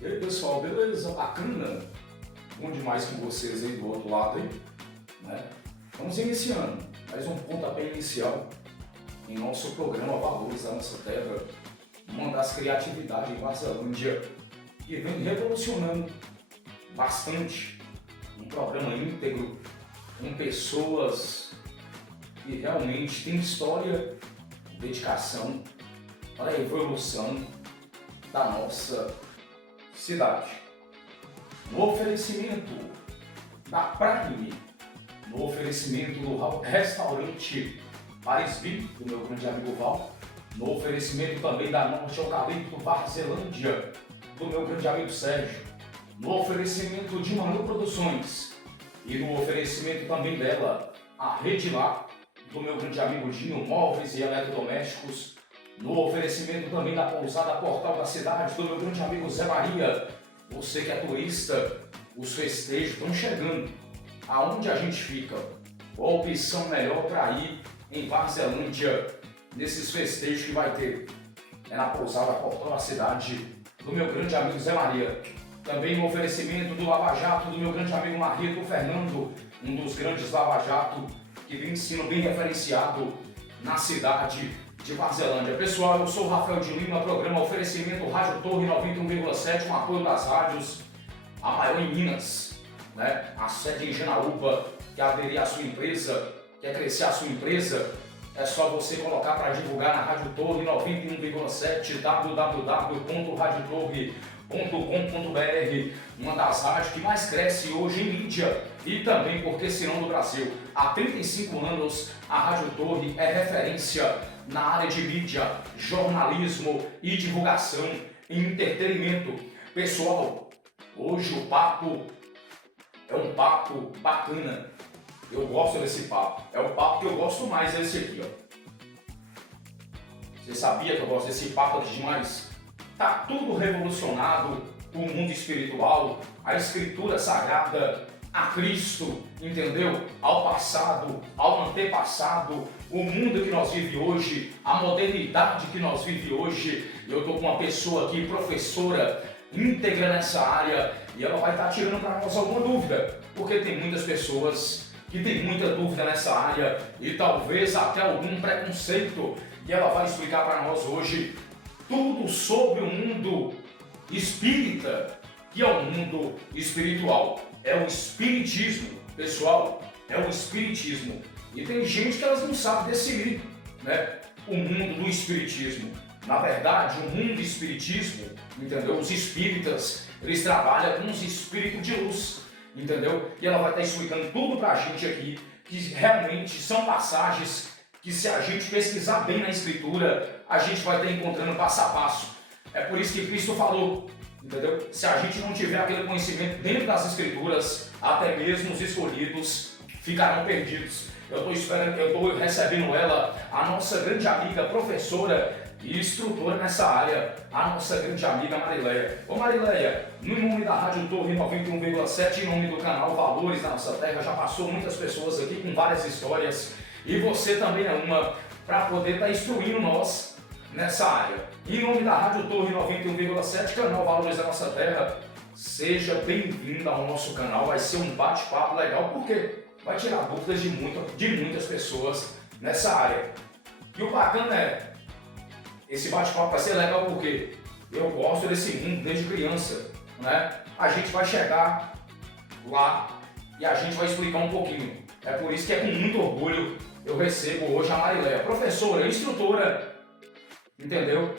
E aí pessoal, beleza? Bacana? Bom demais com vocês aí do outro lado aí, né? Vamos iniciando mais um pontapé inicial em nosso programa Valores da Nossa Terra, uma das criatividades em Varzalândia que vem revolucionando bastante, um programa íntegro com pessoas que realmente têm história, dedicação para a evolução da nossa cidade. No oferecimento da Prime, no oferecimento do restaurante Paris Beef, do meu grande amigo Val, no oferecimento também da Norte Eucalipto Varzalândia, do meu grande amigo Sérgio, no oferecimento de Manu Produções e no oferecimento também dela, a Rede Lá, do meu grande amigo Dinho Móveis e Eletrodomésticos, no oferecimento também da pousada Portal da Cidade, do meu grande amigo Zé Maria. Você que é turista, os festejos estão chegando. Aonde a gente fica? Qual a opção melhor para ir em Varzalândia nesses festejos que vai ter? É na pousada Portal da Cidade, do meu grande amigo Zé Maria. Também no oferecimento do Lava Jato, do meu grande amigo Marrito Fernando, um dos grandes Lava Jato que vem sendo bem referenciado na cidade de Varzalândia. Pessoal, eu sou o Rafael de Lima, programa oferecimento Rádio Torre 91,7, um apoio das rádios, a maior em Minas, né? A sede em Janaúba, quer aderir à sua empresa, quer crescer a sua empresa, é só você colocar para divulgar na Rádio Torre 91,7, www.radiotorre.com.br, uma das rádios que mais cresce hoje em mídia e também porque senão no Brasil. Há 35 anos a Rádio Torre é referência na área de mídia, jornalismo e divulgação e entretenimento. Pessoal, hoje o papo é um papo bacana. Eu gosto desse papo. É o papo que eu gosto mais, é esse aqui, ó. Você sabia que eu gosto desse papo demais? Tá tudo revolucionado, o mundo espiritual, a escritura sagrada, a Cristo, entendeu? Ao passado, ao antepassado, o mundo que nós vivemos hoje, a modernidade que nós vivemos hoje. Eu estou com uma pessoa aqui, professora, íntegra nessa área, e ela vai estar tirando para nós alguma dúvida, porque tem muitas pessoas que têm muita dúvida nessa área e talvez até algum preconceito, e ela vai explicar para nós hoje tudo sobre o mundo espírita, que é o mundo espiritual. É o espiritismo, pessoal, é o espiritismo. E tem gente que elas não sabem decidir, né? O mundo do espiritismo. Na verdade, o mundo do espiritismo, entendeu? Os espíritas, eles trabalham com os espíritos de luz, entendeu? E ela vai estar explicando tudo pra gente aqui, que realmente são passagens que se a gente pesquisar bem na escritura, a gente vai estar encontrando passo a passo. É por isso que Cristo falou, entendeu? Se a gente não tiver aquele conhecimento dentro das escrituras, até mesmo os escolhidos ficarão perdidos. Eu estou recebendo ela, a nossa grande amiga, professora e instrutora nessa área, a nossa grande amiga Marileia. Ô Marileia, no nome da Rádio Torre 91,7, em nome do canal Valores da Nossa Terra, já passou muitas pessoas aqui com várias histórias e você também é uma, para poder estar instruindo nós nessa área. Em nome da Rádio Torre 91,7, canal Valores da Nossa Terra, seja bem-vindo ao nosso canal. Vai ser um bate-papo legal, porque vai tirar dúvidas de muitas pessoas nessa área. E o bacana é, esse bate-papo vai ser legal porque eu gosto desse mundo desde criança, né? A gente vai chegar lá e a gente vai explicar um pouquinho. É por isso que é com muito orgulho eu recebo hoje a Marileia, professora, instrutora, entendeu?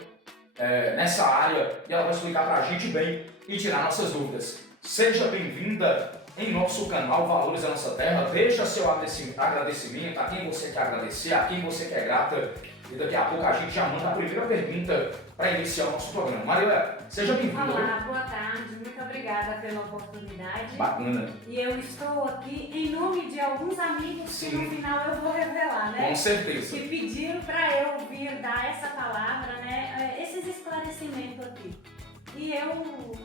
Nessa área, e ela vai explicar pra gente bem e tirar nossas dúvidas. Seja bem-vinda em nosso canal Valores da Nossa Terra. Deixa seu agradecimento a quem você quer agradecer, a quem você quer grata. E daqui a pouco a gente já manda a primeira pergunta para iniciar o nosso programa. Marileia, seja bem-vinda. Olá, boa tarde. Muito obrigada pela oportunidade. Bacana. E eu estou aqui em nome de alguns amigos Sim. que no final eu vou revelar, né? Com certeza. Que pediram para eu vir dar essa palavra, né? Esses esclarecimentos aqui. E eu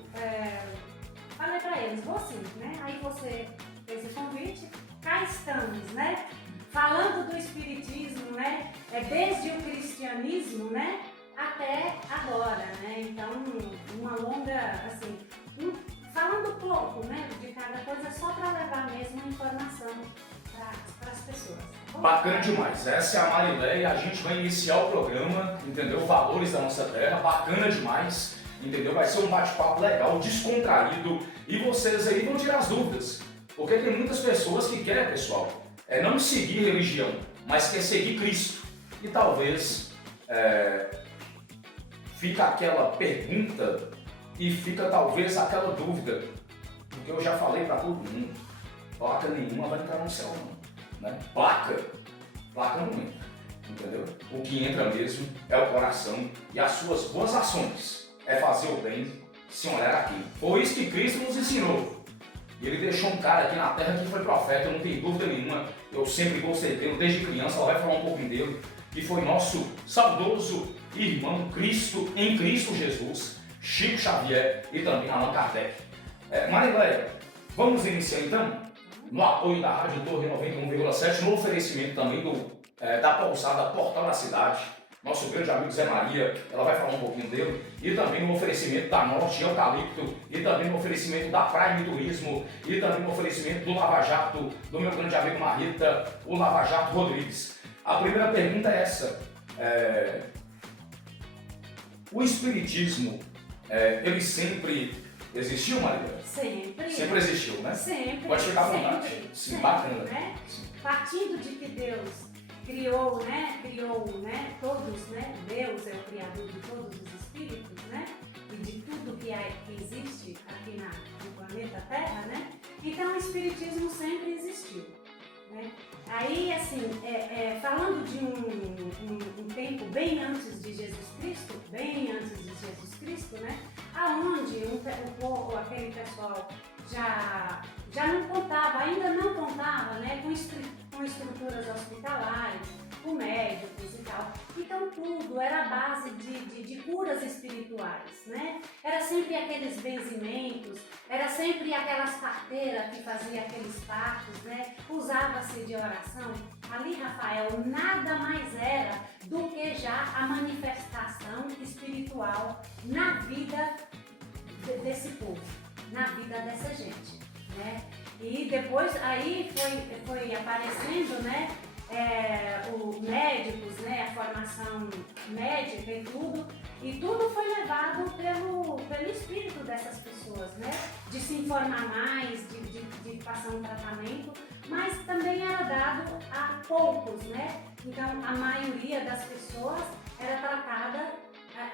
falei para eles, vou sim, né? Aí você fez o convite, cá estamos, né? Falando do espiritismo, né? Desde o cristianismo, né? Até agora, né? Então, uma longa, assim, falando pouco, né? De cada coisa, só para levar mesmo informação para as pessoas. Bacana demais, essa é a Marileia, a gente vai iniciar o programa, entendeu? Valores da nossa terra, bacana demais, entendeu? Vai ser um bate-papo legal, descontraído, e vocês aí vão tirar as dúvidas, porque tem muitas pessoas que querem, pessoal, não seguir religião, mas quer seguir Cristo, e talvez fica aquela pergunta e fica talvez aquela dúvida, porque eu já falei para todo mundo, placa nenhuma vai entrar no céu não. Né? Placa não entra, entendeu? O que entra mesmo é o coração e as suas boas ações, é fazer o bem sem olhar aqui. Foi isso que Cristo nos ensinou. E ele deixou um cara aqui na terra que foi profeta, eu não tenho dúvida nenhuma, eu sempre gostei dele, desde criança, ela vai falar um pouquinho dele, que foi nosso saudoso irmão Cristo, em Cristo Jesus, Chico Xavier e também Allan Kardec. Marileia, vamos iniciar então? No apoio da Rádio Torre 91,7, no oferecimento também da Pousada Portal da Cidade, nosso grande amigo Zé Maria, ela vai falar um pouquinho dele, e também no oferecimento da Norte Eucalipto, e também no oferecimento da Prime Turismo, e também no oferecimento do Lava Jato, do meu grande amigo Marreta, o Lava Jato Rodrigues. A primeira pergunta é essa, o Espiritismo, ele sempre existiu, Maria? Sempre. Sempre existiu, né? Sempre. Pode ficar à vontade. Sempre, Sim, sempre, bacana. Né? Partindo de que Deus criou, né? Todos, né? Deus é o criador de todos os espíritos, né? E de tudo que existe aqui no planeta Terra, né? Então o Espiritismo sempre existiu, né? Aí, assim, falando de um tempo bem antes de Jesus Cristo, né? Aonde aquele pessoal já não contava, ainda não contava, né? Com estruturas hospitalares, com médicos e tal. Então tudo era a base de curas espirituais, né? Era sempre aqueles benzimentos, era sempre aquelas parteiras que faziam aqueles partos, né? Usava-se de oração. Ali, Rafael, nada mais era do que já a manifestação espiritual na vida desse povo, na vida dessa gente, né? E depois aí foi aparecendo, né? Os médicos, né? A formação médica e tudo foi levado pelo espírito dessas pessoas, né? De se informar mais, de passar um tratamento, mas também era dado a poucos, né? Então a maioria das pessoas era tratada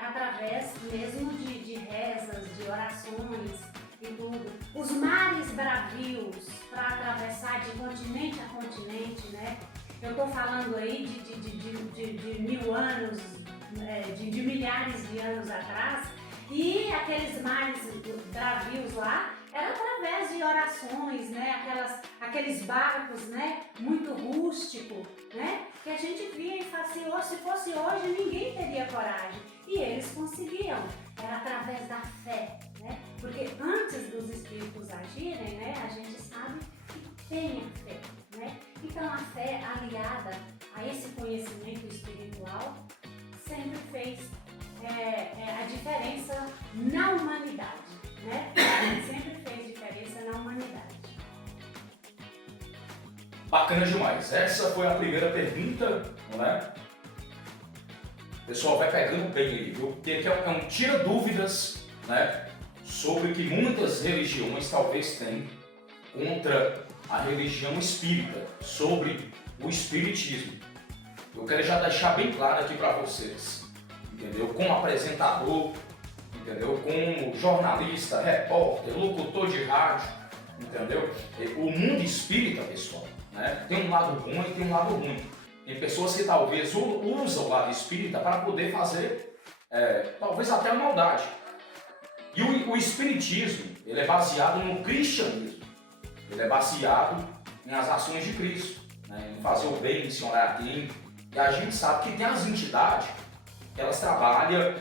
através mesmo de rezas, de orações e tudo. Os mares bravios para atravessar de continente a continente, né? Eu estou falando aí de 1000 anos, de milhares de anos atrás, e aqueles mares bravios lá era através de orações, né? Aqueles barcos, né? Muito rústico, né? Que a gente via e falava assim, se fosse hoje ninguém teria coragem. E eles conseguiam, era através da fé, né? Porque antes dos espíritos agirem, né? A gente sabe que tem a fé, né? Então a fé aliada a esse conhecimento espiritual sempre fez a diferença na humanidade, né? Sempre fez diferença na humanidade. Bacana demais. Essa foi a primeira pergunta, não é? O pessoal vai pegando bem aí, viu? Porque aqui é um tira dúvidas, né? Sobre o que muitas religiões talvez têm contra a religião espírita, sobre o espiritismo. Eu quero já deixar bem claro aqui para vocês, entendeu? Como apresentador, entendeu? Como jornalista, repórter, locutor de rádio, entendeu? O mundo espírita, pessoal, né? Tem um lado bom e tem um lado ruim. Tem pessoas que talvez usam o lado espírita para poder fazer, talvez até a maldade. E o espiritismo, ele é baseado no cristianismo. Ele é baseado nas ações de Cristo, né? Em fazer o bem, em se orar a quem. E a gente sabe que tem as entidades, elas trabalham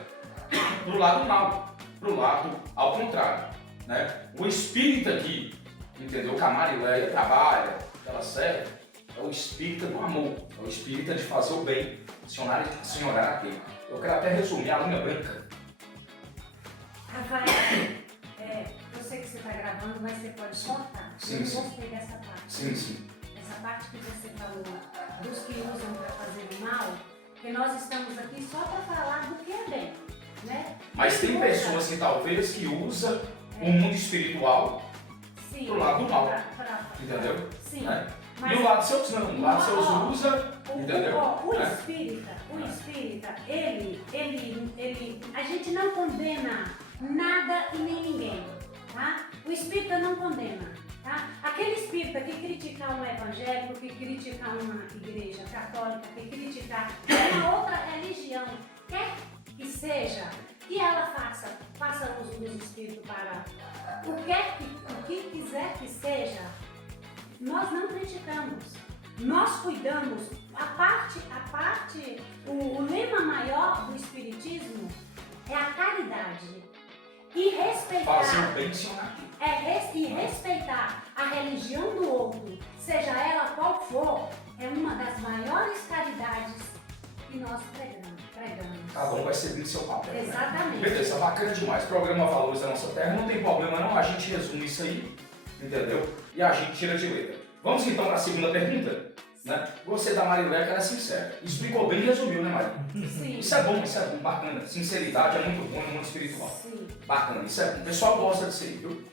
pro lado mal, para o lado ao contrário, né? O espírita aqui, entendeu? Que a Marileia trabalha, que ela serve, é o espírita do amor, é o espírita de fazer o bem, senhorar aqui. Eu quero até resumir a linha branca. Rafael, eu sei que você está gravando, mas você pode cortar. Sim, eu sim. gostei dessa parte. Sim. Essa parte que você falou dos que usam para fazer o mal, porque nós estamos aqui só para falar do que é bem, né? Mas tem pessoas que talvez que usam o mundo espiritual Sim, pro lado do mal, entendeu? Sim. Né? Mas E o lado seus não, o lado seus usa, entendeu? O espírita, ele, a gente não condena nada e nem ninguém, tá? O espírita não condena, tá? Aquele espírita que critica um evangélico, que critica uma igreja católica, que critica uma outra religião, quer que seja, que ela faça uso do espírito para o que quiser que seja, nós não criticamos, nós cuidamos. O lema maior do espiritismo é a caridade e respeitar. Fazer o bem sem E respeitar a religião do outro, seja ela qual for, é uma das maiores caridades que nós pregamos. Cada um vai servir seu papel. Exatamente. Né? Beleza, bacana demais. Programa Valores da Nossa Terra, não tem problema não, a gente resume isso aí, entendeu? E a gente tira de letra. Vamos então para a segunda pergunta? Né? Você da Marileia, que era sincera. Explicou bem e resumiu, né, Maria? Sim. Isso é bom, bacana. Sinceridade é muito bom no mundo espiritual. Sim. Bacana, isso é bom. O pessoal gosta disso aí, viu?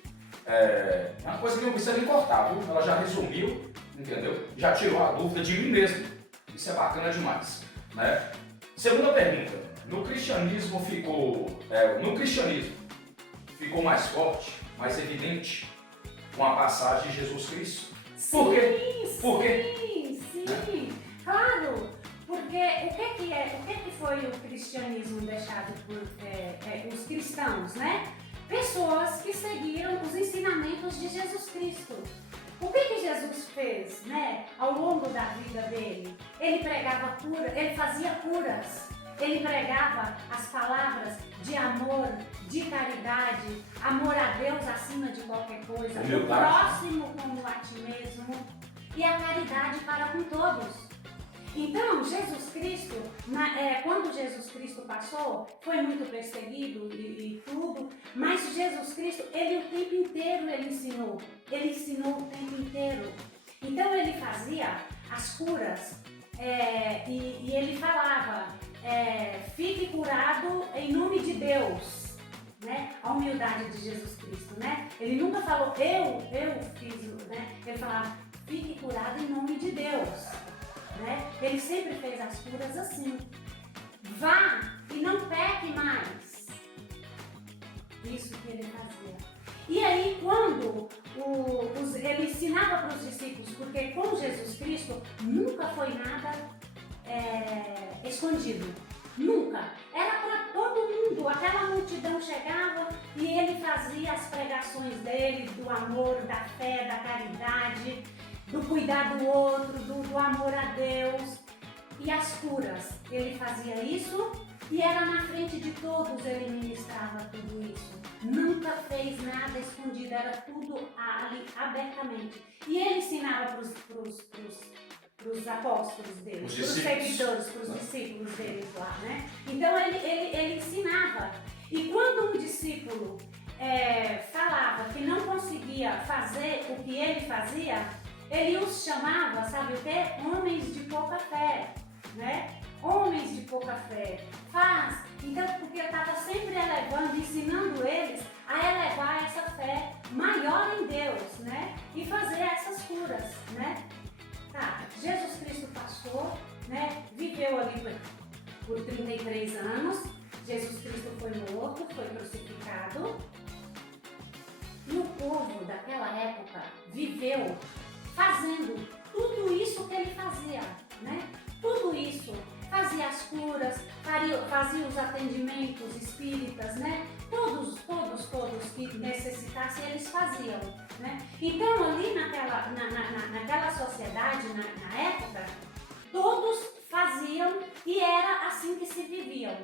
É uma coisa que eu precisa nem cortar, viu? Ela já resumiu, entendeu? Já tirou a dúvida de mim mesmo. Isso é bacana demais, né? Segunda pergunta. No cristianismo ficou mais forte, mais evidente com a passagem de Jesus Cristo? Por quê? Por quê? Sim. Claro, porque o que foi o cristianismo deixado por os cristãos, né? Pessoas que seguiram os ensinamentos de Jesus Cristo. O que Jesus fez, né, ao longo da vida dele? Ele pregava cura, ele fazia curas, ele pregava as palavras de amor, de caridade, amor a Deus acima de qualquer coisa, o próximo como a ti mesmo e a caridade para com todos. Então, Jesus Cristo, quando Jesus Cristo passou, foi muito perseguido e tudo, mas Jesus Cristo, ele o tempo inteiro ele ensinou o tempo inteiro. Então, ele fazia as curas e ele falava, fique curado em nome de Deus, né? A humildade de Jesus Cristo, né? Ele nunca falou, eu fiz, né? Ele falava, fique curado em nome de Deus. Né? Ele sempre fez as curas assim. Vá e não peque mais. Isso que ele fazia. E aí, quando ele ensinava para os discípulos, porque com Jesus Cristo nunca foi nada escondido. Nunca. Era para todo mundo. Aquela multidão chegava e ele fazia as pregações dele, do amor, da fé, da caridade, do cuidar do outro, do amor a Deus e as curas. Ele fazia isso e era na frente de todos, ele ministrava tudo isso. Nunca fez nada escondido, era tudo ali abertamente. E ele ensinava para os apóstolos dele, para os seguidores, para os discípulos deles lá, né? Então ele ensinava. E quando um discípulo falava que não conseguia fazer o que ele fazia, ele os chamava, sabe o quê? Homens de pouca fé, né? Homens de pouca fé. Então, porque eu estava sempre elevando, ensinando eles a elevar essa fé maior em Deus, né? E fazer essas curas, né? Tá, Jesus Cristo passou, né? Viveu ali por 33 anos. Jesus Cristo foi morto, foi crucificado. E o povo daquela época viveu fazendo tudo isso que ele fazia, né? Tudo isso, fazia as curas, fazia os atendimentos espíritas, né? Todos que necessitassem, eles faziam, né? Então, ali naquela sociedade, na época, todos faziam e era assim que se viviam,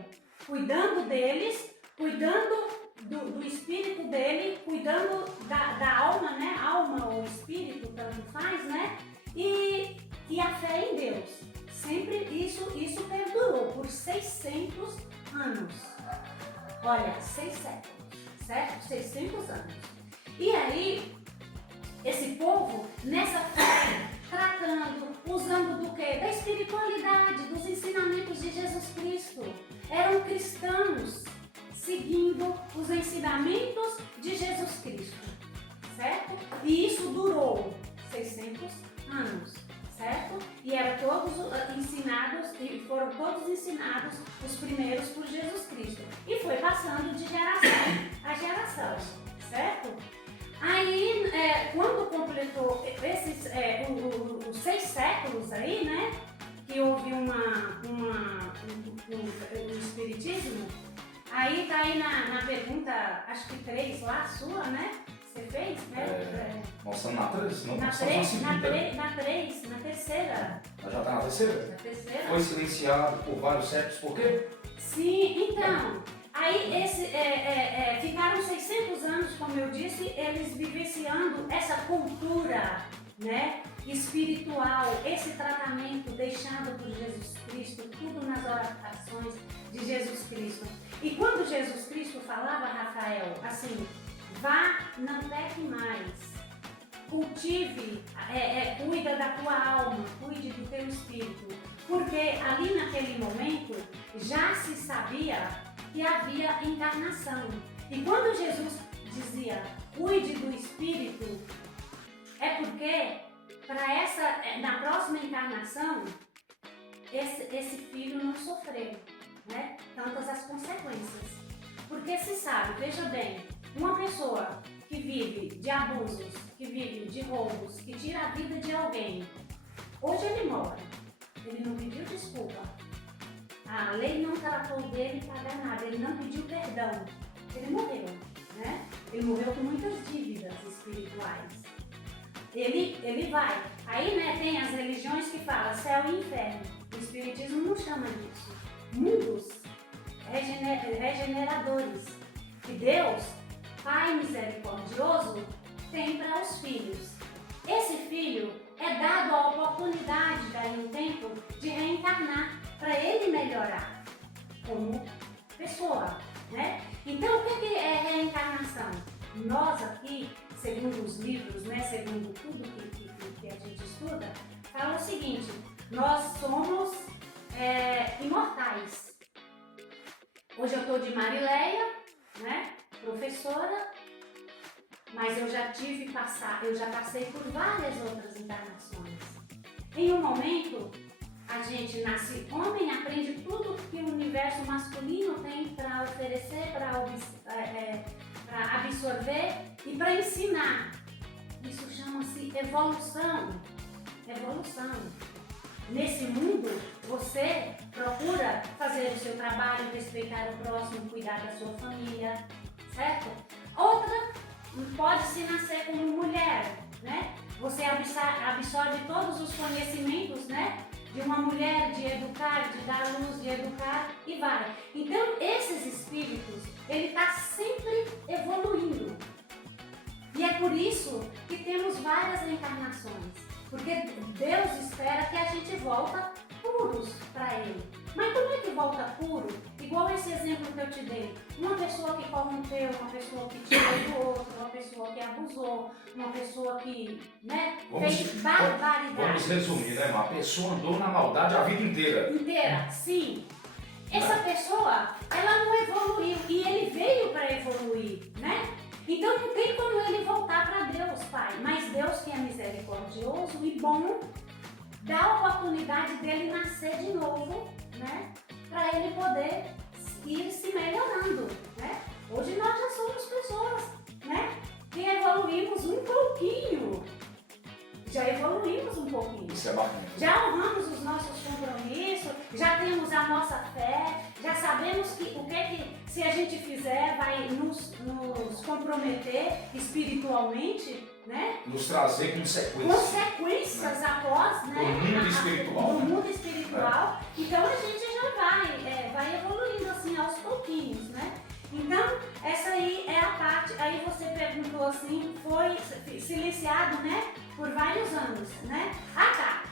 cuidando deles, cuidando do espírito dele, cuidando da alma, né? Alma ou espírito, tanto faz, né? E a fé em Deus. Sempre isso perdurou por 600 anos. Olha, 6 séculos, certo? 600 anos. E aí, esse povo, nessa fé, tratando, usando do quê? Da espiritualidade, dos ensinamentos de Jesus Cristo. Eram cristãos, seguindo os ensinamentos de Jesus Cristo, certo? E isso durou 600 anos, certo? E eram todos ensinados, e foram todos ensinados os primeiros por Jesus Cristo. E foi passando de geração a geração, certo? Aí, quando completou os 6 séculos aí, né? Que houve um espiritismo. Aí tá aí na pergunta, acho que 3 lá, sua, né? Você fez, né? Nós estamos na 3? Não, Na nós estamos 3, na segunda. na terceira. Nós já está na terceira? Na terceira? Foi silenciado por vários séculos, por quê? Sim, então. Aí ficaram 600 anos, como eu disse, eles vivenciando essa cultura, né, espiritual, esse tratamento deixado por Jesus Cristo, tudo nas orações de Jesus Cristo. E quando Jesus Cristo falava, Rafael, assim, vá, não peque mais, cultive, cuida da tua alma, cuide do teu espírito, porque ali naquele momento já se sabia que havia encarnação. E quando Jesus dizia, cuide do espírito, é porque na próxima encarnação, esse filho não sofreu, né, tantas as consequências. Porque se sabe, veja bem, uma pessoa que vive de abusos, que vive de roubos, que tira a vida de alguém, hoje ele morre, ele não pediu desculpa. A lei não tratou dele pagar nada, ele não pediu perdão, ele morreu, né? Ele morreu com muitas dívidas espirituais. Ele vai. Aí, né, tem as religiões que falam céu e inferno. O espiritismo não chama disso. Mundos regeneradores. Que Deus, Pai misericordioso, tem para os filhos. Esse filho é dado a oportunidade, daí um tempo, de reencarnar, para ele melhorar como pessoa, né? Então, o que é reencarnação? Nós aqui, segundo os livros, né, segundo tudo que a gente estuda, fala o seguinte, nós somos imortais. Hoje eu estou de Marileia, né, professora, mas eu já passei por várias outras encarnações. Em um momento, a gente nasce homem, aprende tudo que o universo masculino tem para oferecer, para absorver e para ensinar. Isso chama-se evolução. Evolução. Nesse mundo, você procura fazer o seu trabalho, respeitar o próximo, cuidar da sua família, certo? Outra, pode-se nascer como mulher, né? Você absorve todos os conhecimentos, né? De uma mulher, de educar, de dar luz, de educar e vai. Então, esses espíritos, ele está sempre evoluindo. E é por isso que temos várias reencarnações. Porque Deus espera que a gente volta puros para Ele. Mas como é que volta puro? Igual esse exemplo que eu te dei. Uma pessoa que corrompeu, uma pessoa que tirou do outro, uma pessoa que abusou, uma pessoa que, né, fez barbaridade. Vamos resumir, né, irmão? A pessoa andou na maldade a vida inteira. Inteira, sim. Essa pessoa, ela não evoluiu e ele veio para evoluir, né? Então não tem como ele voltar para Deus, Pai. Mas Deus, que é misericordioso e bom, dá a oportunidade dele nascer de novo, né? Para ele poder ir se melhorando, né? Hoje nós já somos pessoas, né? Que evoluímos um pouquinho. Já evoluímos um pouquinho. Isso é bacana. Já honramos os nossos compromissos, já temos a nossa fé, já sabemos que se a gente fizer vai nos comprometer espiritualmente, né? Nos trazer consequências. Consequências após, né? No mundo espiritual. No mundo espiritual. Então a gente já vai evoluindo assim aos pouquinhos, né? Então, essa aí é a parte, aí você perguntou assim, foi silenciado, né, por vários anos, né? Ah, tá.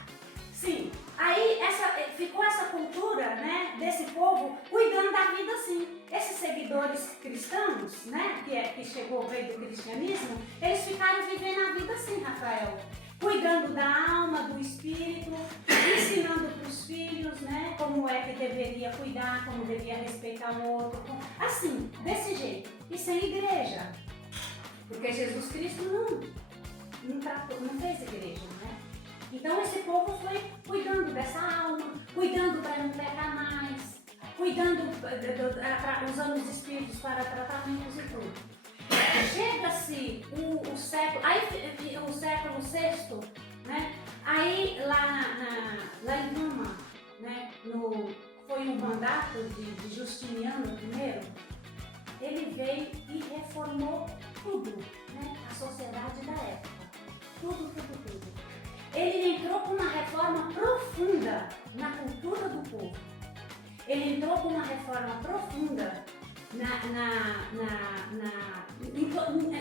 Sim. Aí ficou essa cultura, né, desse povo cuidando da vida assim. Esses seguidores cristãos, né, que veio do cristianismo, eles ficaram vivendo a vida assim, Rafael. Cuidando da alma, do espírito, ensinando para os filhos, né, como é que deveria cuidar, como deveria respeitar o outro. Assim, desse jeito. E sem igreja. Porque Jesus Cristo não fez igreja, né? Então esse povo foi cuidando dessa alma, cuidando para não pecar mais, cuidando, usando os espíritos para tratamentos e tudo. Chega-se o século, aí o século VI, né? Aí lá em Roma, né? Foi um mandato de Justiniano I, ele veio e reformou tudo, né? A sociedade da época, tudo. Ele entrou com uma reforma profunda na cultura do povo. Ele entrou com uma reforma profunda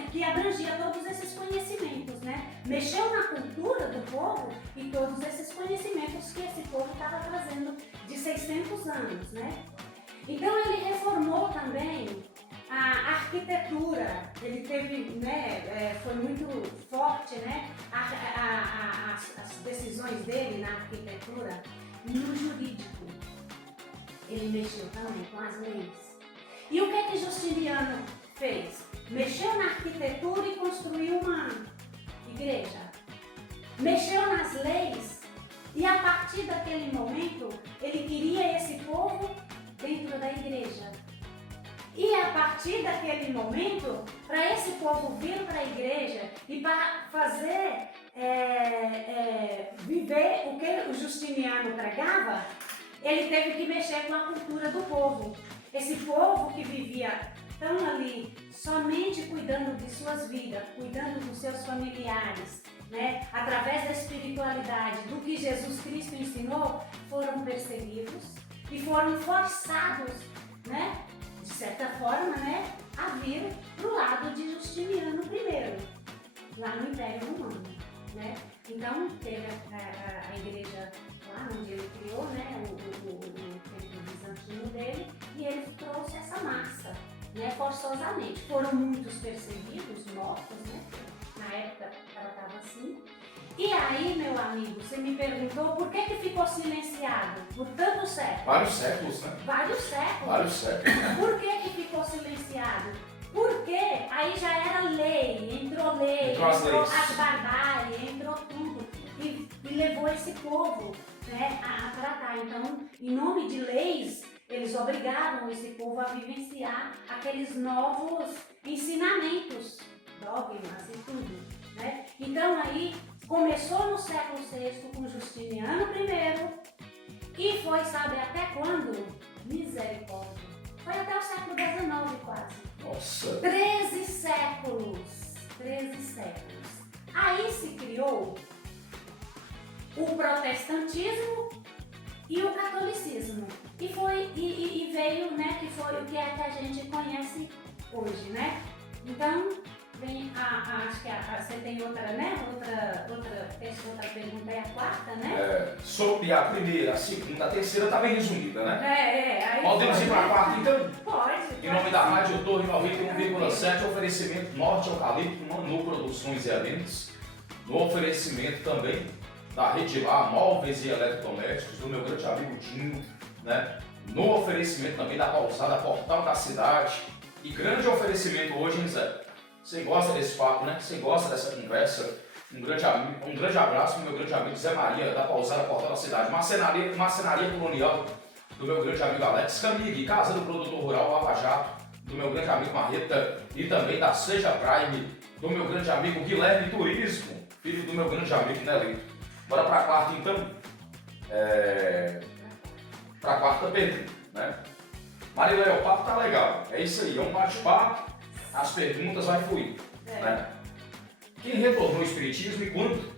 que abrangia todos esses conhecimentos, né? Mexeu na cultura do povo e todos esses conhecimentos que esse povo estava trazendo de 600 anos, né? Então ele reformou também a arquitetura, ele teve, né, foi muito forte, né, as decisões dele na arquitetura. No jurídico, ele mexeu também com as leis. E o que Justiniano fez? Mexeu na arquitetura e construiu uma igreja. Mexeu nas leis e a partir daquele momento ele queria esse povo dentro da igreja. E a partir daquele momento, para esse povo vir para a igreja e para fazer viver o que o Justiniano pregava, ele teve que mexer com a cultura do povo. Esse povo que vivia tão ali, somente cuidando de suas vidas, cuidando dos seus familiares, né? Através da espiritualidade, do que Jesus Cristo ensinou, foram perseguidos e foram forçados, né? De certa forma, né, a vir para o lado de Justiniano I, lá no Império Romano, né? Então, teve a igreja lá onde ele criou, né, o templo bizantino dele, e ele trouxe essa massa, né, forçosamente. Foram muitos perseguidos, mortos, né? Na época ela estava assim. E aí, meu amigo, você me perguntou por que ficou silenciado por tantos séculos? Vários séculos, né? Vários séculos. Vários séculos. Por que ficou silenciado? Porque aí já era lei, entrou lei, entrou as barbáries, entrou tudo. E levou esse povo, né, a tratar. Então, em nome de leis, eles obrigavam esse povo a vivenciar aqueles novos ensinamentos, dogmas e tudo, né? Então aí começou no século VI com Justiniano I e foi, sabe até quando? Misericórdia. Foi até o século XIX quase. Nossa! 13 séculos. 13 séculos. Aí se criou o protestantismo e o catolicismo. E veio, né, que foi o que a gente conhece hoje, né? Então, vem acho que você tem outra, né? Outra pergunta é a quarta, né? Sobre a primeira, a segunda, a terceira tá bem resumida, né? Aí podemos ir para a quarta, então? Pode. Em nome da Rádio Torre 91,7, oferecimento Norte Eucalipto, Manu Produções e Eventos. No oferecimento também da Rede Lá, móveis e eletrodomésticos, do meu grande amigo Dinho, né? No oferecimento também da Pausada Portal da Cidade. E grande oferecimento hoje, hein, Zé? Você gosta desse papo, né? Você gosta dessa conversa? Um grande abraço pro meu grande amigo Zé Maria, da Pausada Portal da Cidade. Marcenaria Colonial, do meu grande amigo Alex Camille, Casa do Produtor Rural Lava Jato, do meu grande amigo Marreta, e também da Seja Prime, do meu grande amigo Guilherme Turismo, filho do meu grande amigo Nelito. Bora pra quarta, então? Pra quarta pergunta, né? Mariléo, o papo tá legal. É isso aí, é um bate-papo, as perguntas vai fluir, né? Quem retornou o Espiritismo e quando?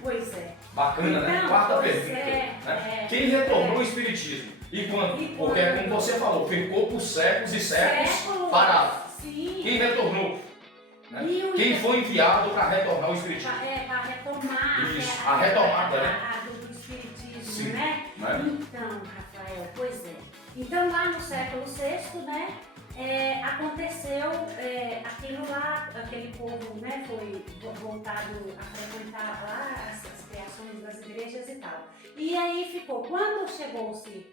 Pois é. Bacana, né? Então, Quarta pois pergunta. é, Né? Quem retornou o Espiritismo? E quando? Porque é como você falou, ficou por séculos e séculos parado. Sim. Quem retornou? Né? Quem foi enviado para retornar o Espiritismo? Para retomar. Isso, a retomada, né? Do Espiritismo, Sim, né? Então, Rafael, pois é. Então, lá no século VI, né? Aconteceu aquilo lá, aquele povo, né, foi voltado a frequentar lá as criações das igrejas e tal. E aí ficou, quando chegou-se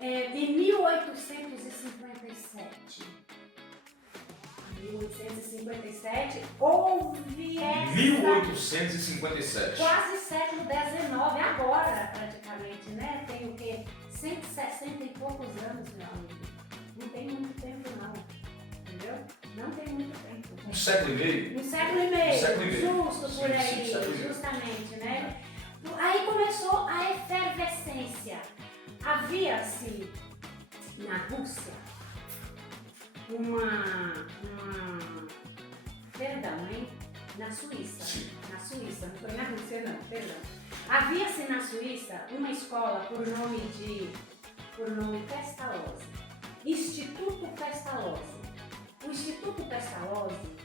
em 1857, houve essa... 1857. Quase século XIX, agora praticamente, né? Tem o quê? 160 e poucos anos, meu amigo. Não tem muito tempo não, entendeu? Não tem muito tempo. Um século e meio? Um século e meio, justo por aí, sim, justamente, né? Aí começou a efervescência. Havia-se na Rússia perdão, hein? Na Suíça. Sim. Na Suíça, não foi na Rússia não, perdão. Havia-se na Suíça uma escola por nome Pestalozzi. Instituto Pestalozzi. O Instituto Pestalozzi,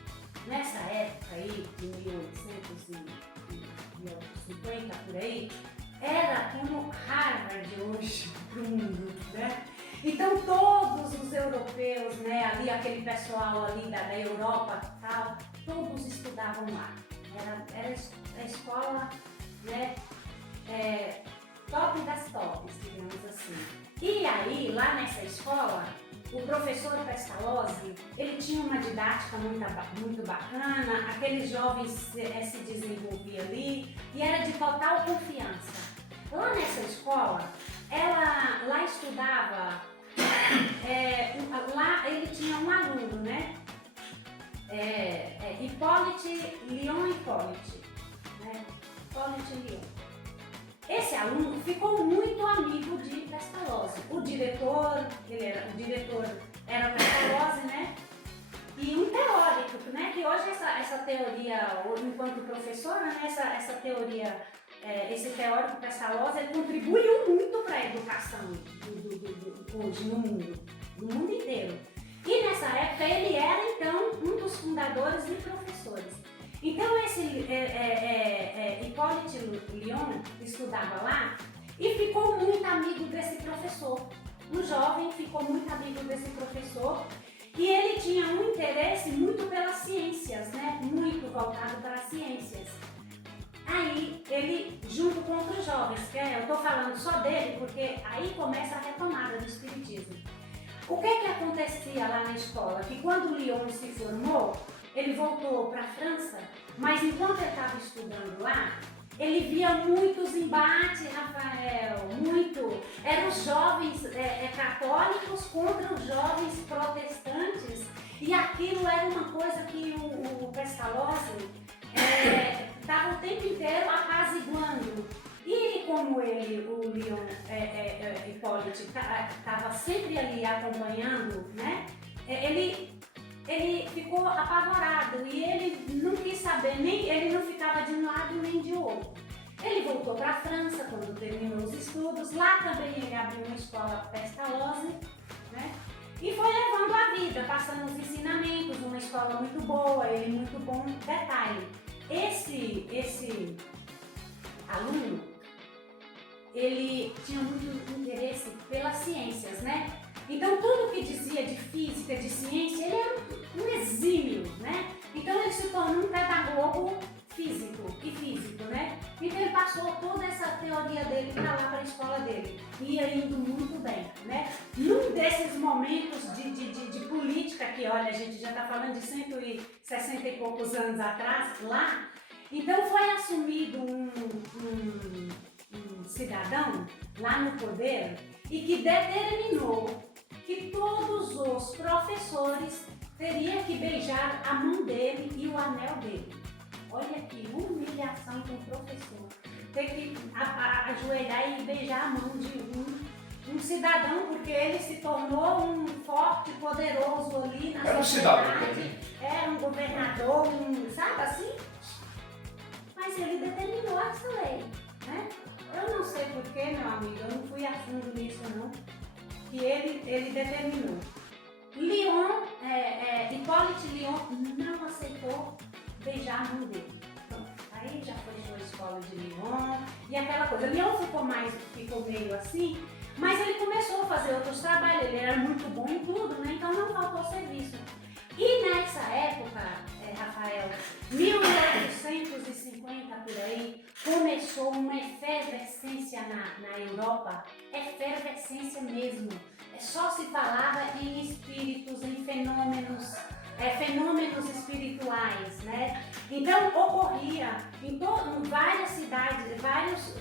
nessa época aí, de 1850 por aí, era como Harvard hoje para o mundo, né? Então todos os europeus, né, ali aquele pessoal ali da Europa e tal, todos estudavam lá. Era a escola, né, top das tops, digamos assim. E aí, lá nessa escola, o professor Pestalozzi, ele tinha uma didática muito bacana, aqueles jovens se desenvolviam ali e era de total confiança. Lá nessa escola, ela lá estudava, lá ele tinha um aluno, né? Hipólite Lyon. Esse aluno ficou muito amigo de Pestalozzi. O diretor era Pestalozzi, né? E um teórico, né? Que hoje essa teoria, enquanto professora, né? Essa teoria, esse teórico Pestalozzi, ele contribuiu muito para a educação hoje no mundo inteiro. E nessa época ele era então um dos fundadores e professores. Então esse Hipólite Lyon estudava lá e ficou muito amigo desse professor. Um jovem ficou muito amigo desse professor e ele tinha um interesse muito pelas ciências, né? Muito voltado para as ciências. Aí ele, junto com outros jovens, eu estou falando só dele porque aí começa a retomada do Espiritismo. O que acontecia lá na escola? Que quando Lyon se formou, ele voltou para a França, mas enquanto ele estava estudando lá, ele via muitos embates, Rafael, muito. Eram os jovens católicos contra os jovens protestantes, e aquilo era uma coisa que o Pestalozzi estava o tempo inteiro apaziguando. E como ele, o Lyon Hipólite, estava sempre ali acompanhando, né? Ele ficou apavorado e ele não quis saber, ele não ficava de um lado nem de outro. Ele voltou para a França quando terminou os estudos, lá também ele abriu uma escola Pestalozzi, né? E foi levando a vida, passando os ensinamentos, uma escola muito boa, ele muito bom. Detalhe, esse aluno, ele tinha muito interesse pelas ciências, né? Então tudo que dizia de física, de ciência, ele era um exímio, né? Então ele se tornou um pedagogo físico, né? Então ele passou toda essa teoria dele para lá, para a escola dele. Ia indo muito bem, né? Num desses momentos de política, que olha, a gente já está falando de 160 e poucos anos atrás, lá, então foi assumido um cidadão lá no poder e que determinou que todos os professores teriam que beijar a mão dele e o anel dele. Olha que humilhação para um professor. Ter que ajoelhar e beijar a mão de um cidadão, porque ele se tornou um forte, poderoso ali na sociedade. Era um governador, sabe assim? Mas ele determinou essa lei, né? Eu não sei porquê, meu amigo, eu não fui a fundo nisso não, que ele determinou. Leon, Hipólite Leon não aceitou beijar a mão dele. Pronto, aí já foi sua escola de Leon e aquela coisa. Leon ficou meio assim, mas ele começou a fazer outros trabalhos, ele era muito bom em tudo, né? Então não faltou serviço. E nessa época, Rafael, 1850 por aí, começou uma efervescência na Europa, efervescência mesmo. Só se falava em espíritos, em fenômenos espirituais, né? Então ocorria em várias cidades, vários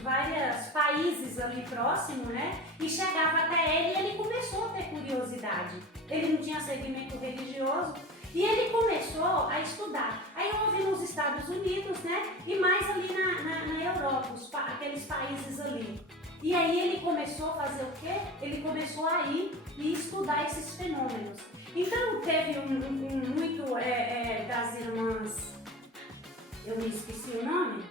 países ali próximos, né? E chegava até ele e ele começou a ter curiosidade. Ele não tinha segmento religioso e ele começou a estudar. Aí houve nos Estados Unidos, né? E mais ali na Europa, aqueles países ali. E aí ele começou a fazer o quê? Ele começou a ir e estudar esses fenômenos. Então teve muito das irmãs, eu me esqueci o nome,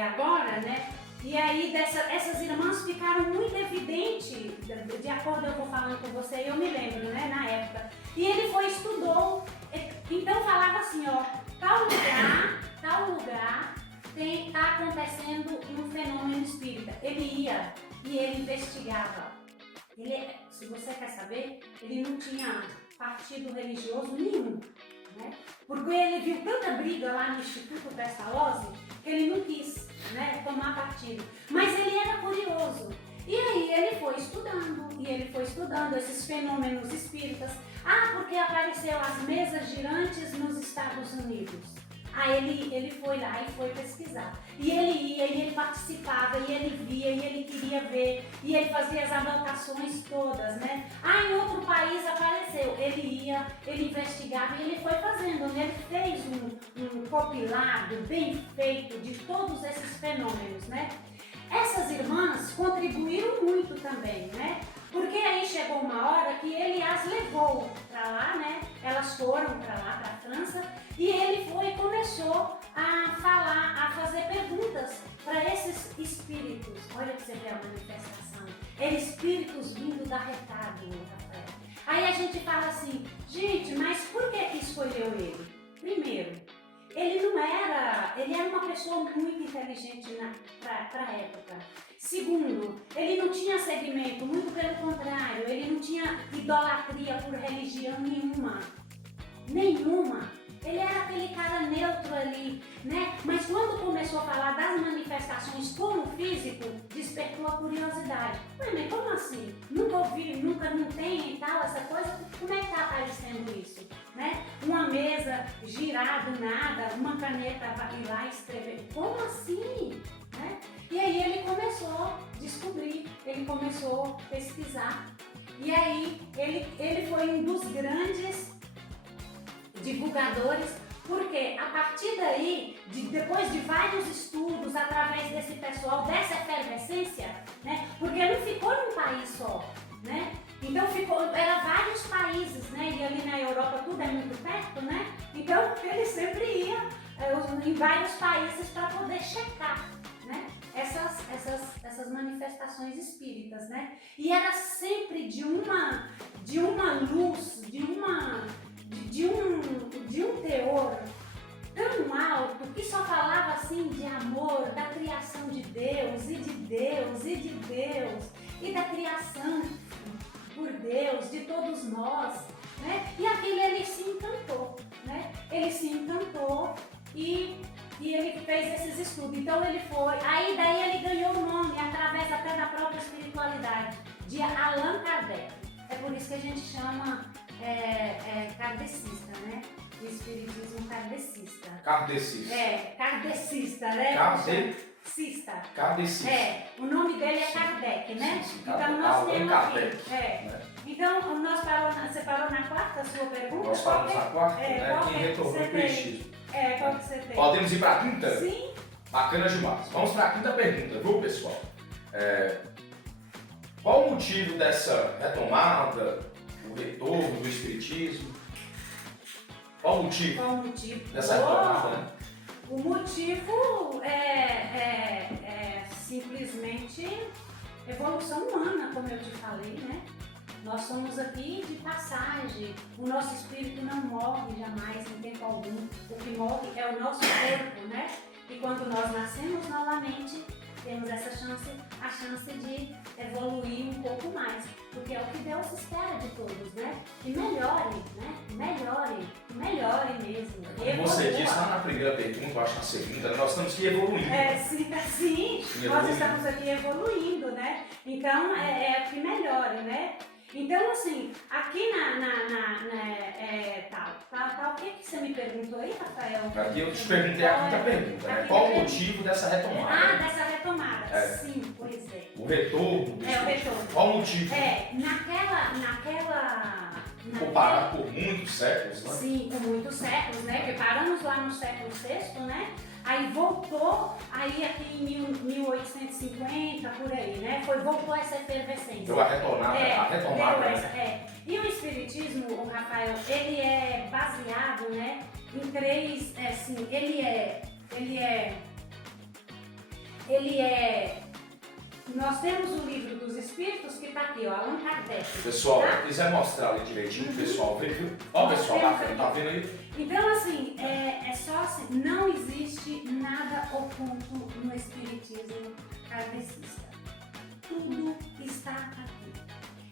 agora, né? E aí essas irmãs ficaram muito evidentes, de acordo eu vou falando com você, eu me lembro, né, na época. E ele estudou, então falava assim, ó, tal lugar está acontecendo um fenômeno espírita. Ele ia e ele investigava. Se você quer saber, ele não tinha partido religioso nenhum, né? Porque ele viu tanta briga lá no Instituto Pestalozzi que ele não quis, né, tomar partido. Mas ele era curioso. E aí ele foi estudando esses fenômenos espíritas. Porque apareceu as mesas girantes nos Estados Unidos. Aí ele foi lá e foi pesquisar. E ele ia, e ele participava, e ele via, e ele queria ver, e ele fazia as anotações todas, né? Em outro país apareceu. Ele ia, ele investigava e ele foi fazendo. Ele fez um compilado bem feito de todos esses fenômenos, né? Essas irmãs contribuíram muito também, né? Porque aí chegou uma hora que ele as levou para lá, né? Elas foram para lá, para a França, e ele começou a falar, a fazer perguntas para esses espíritos. Olha que você vê a manifestação. Eram espíritos vindo dar recado, Rafael. Aí a gente fala assim, gente, mas por que escolheu ele? Primeiro, ele era uma pessoa muito inteligente para a época. Segundo, ele não tinha segmento, muito pelo contrário, ele não tinha idolatria por religião nenhuma. Ele era aquele cara neutro ali, né? Mas quando começou a falar das manifestações como físico, despertou a curiosidade. Mas como assim? Nunca ouvi, nunca não tem e tal, essa coisa? Como é que está aparecendo isso? Né? Uma mesa girar do nada, uma caneta ir lá escrever. Como assim? Né? E aí ele começou a descobrir, ele começou a pesquisar. E aí ele foi um dos grandes divulgadores, porque a partir daí, depois de vários estudos, através desse pessoal, dessa efervescência, né? Porque não ficou num país só, né? Então era vários países, né? E ali na Europa tudo é muito perto, né? Então ele sempre ia em vários países para poder checar, né? Essas manifestações espíritas, né? E era sempre de uma luz, de um teor tão alto que só falava assim de amor, da criação de Deus e de Deus e de Deus e da criação por Deus, de todos nós, né? E aquilo ele se encantou, né? Ele se encantou e ele fez esses estudos. Então ele foi, daí ele ganhou o nome através até da própria espiritualidade de Allan Kardec. É por isso que a gente chama kardecista, né? O espiritismo kardecista. Kardecista. Kardecista, né? Kardecista. O nome dele é Kardec, né? Sim, então nós temos Kardec. Então você parou na quarta, a sua pergunta? Nós paramos na quarta, né? Quem retornou o Cristianismo. Qual que você tem? Podemos ir para a quinta? Sim. Bacana demais. Vamos para a quinta pergunta, viu, pessoal? Qual o motivo dessa retomada, o retorno do Espiritismo? Qual o motivo dessa retomada, né? O motivo simplesmente evolução humana, como eu te falei, né? Nós somos aqui de passagem, o nosso espírito não morre jamais, em tempo algum. O que morre é o nosso corpo, né? E quando nós nascemos novamente, temos essa chance, a chance de evoluir um pouco mais, porque é o que Deus espera de todos, né? Que melhorem, né? Melhorem mesmo. Como você disse lá na primeira pergunta, eu acho na segunda, nós estamos aqui evoluindo. Sim, nós estamos aqui evoluindo, né? Então, é o que melhore, né? Então, assim, aqui o que você me perguntou aí, Rafael? Aqui eu te perguntei a quinta pergunta, né? Qual o motivo dessa retomada? Ah, dessa retomada. Sim, pois é. O retorno. O retorno. Qual o motivo? Ficou parado por muitos séculos, né? Sim, por muitos séculos, né? Porque paramos lá no século VI, né? Aí voltou, aí aqui em 1850, por aí, né? Voltou essa efervescência. Deu a retomada, E o Espiritismo, o Rafael, ele é baseado, né, em três, nós temos o Livro dos Espíritos, que está aqui, ó, Allan Kardec. Pessoal, tá? se quiser mostrar ali direitinho, pessoal, viu? Ó, pessoal, tá vendo aí? Então, assim, é só assim, não existe nada oculto no Espiritismo kardecista. Tudo está aqui.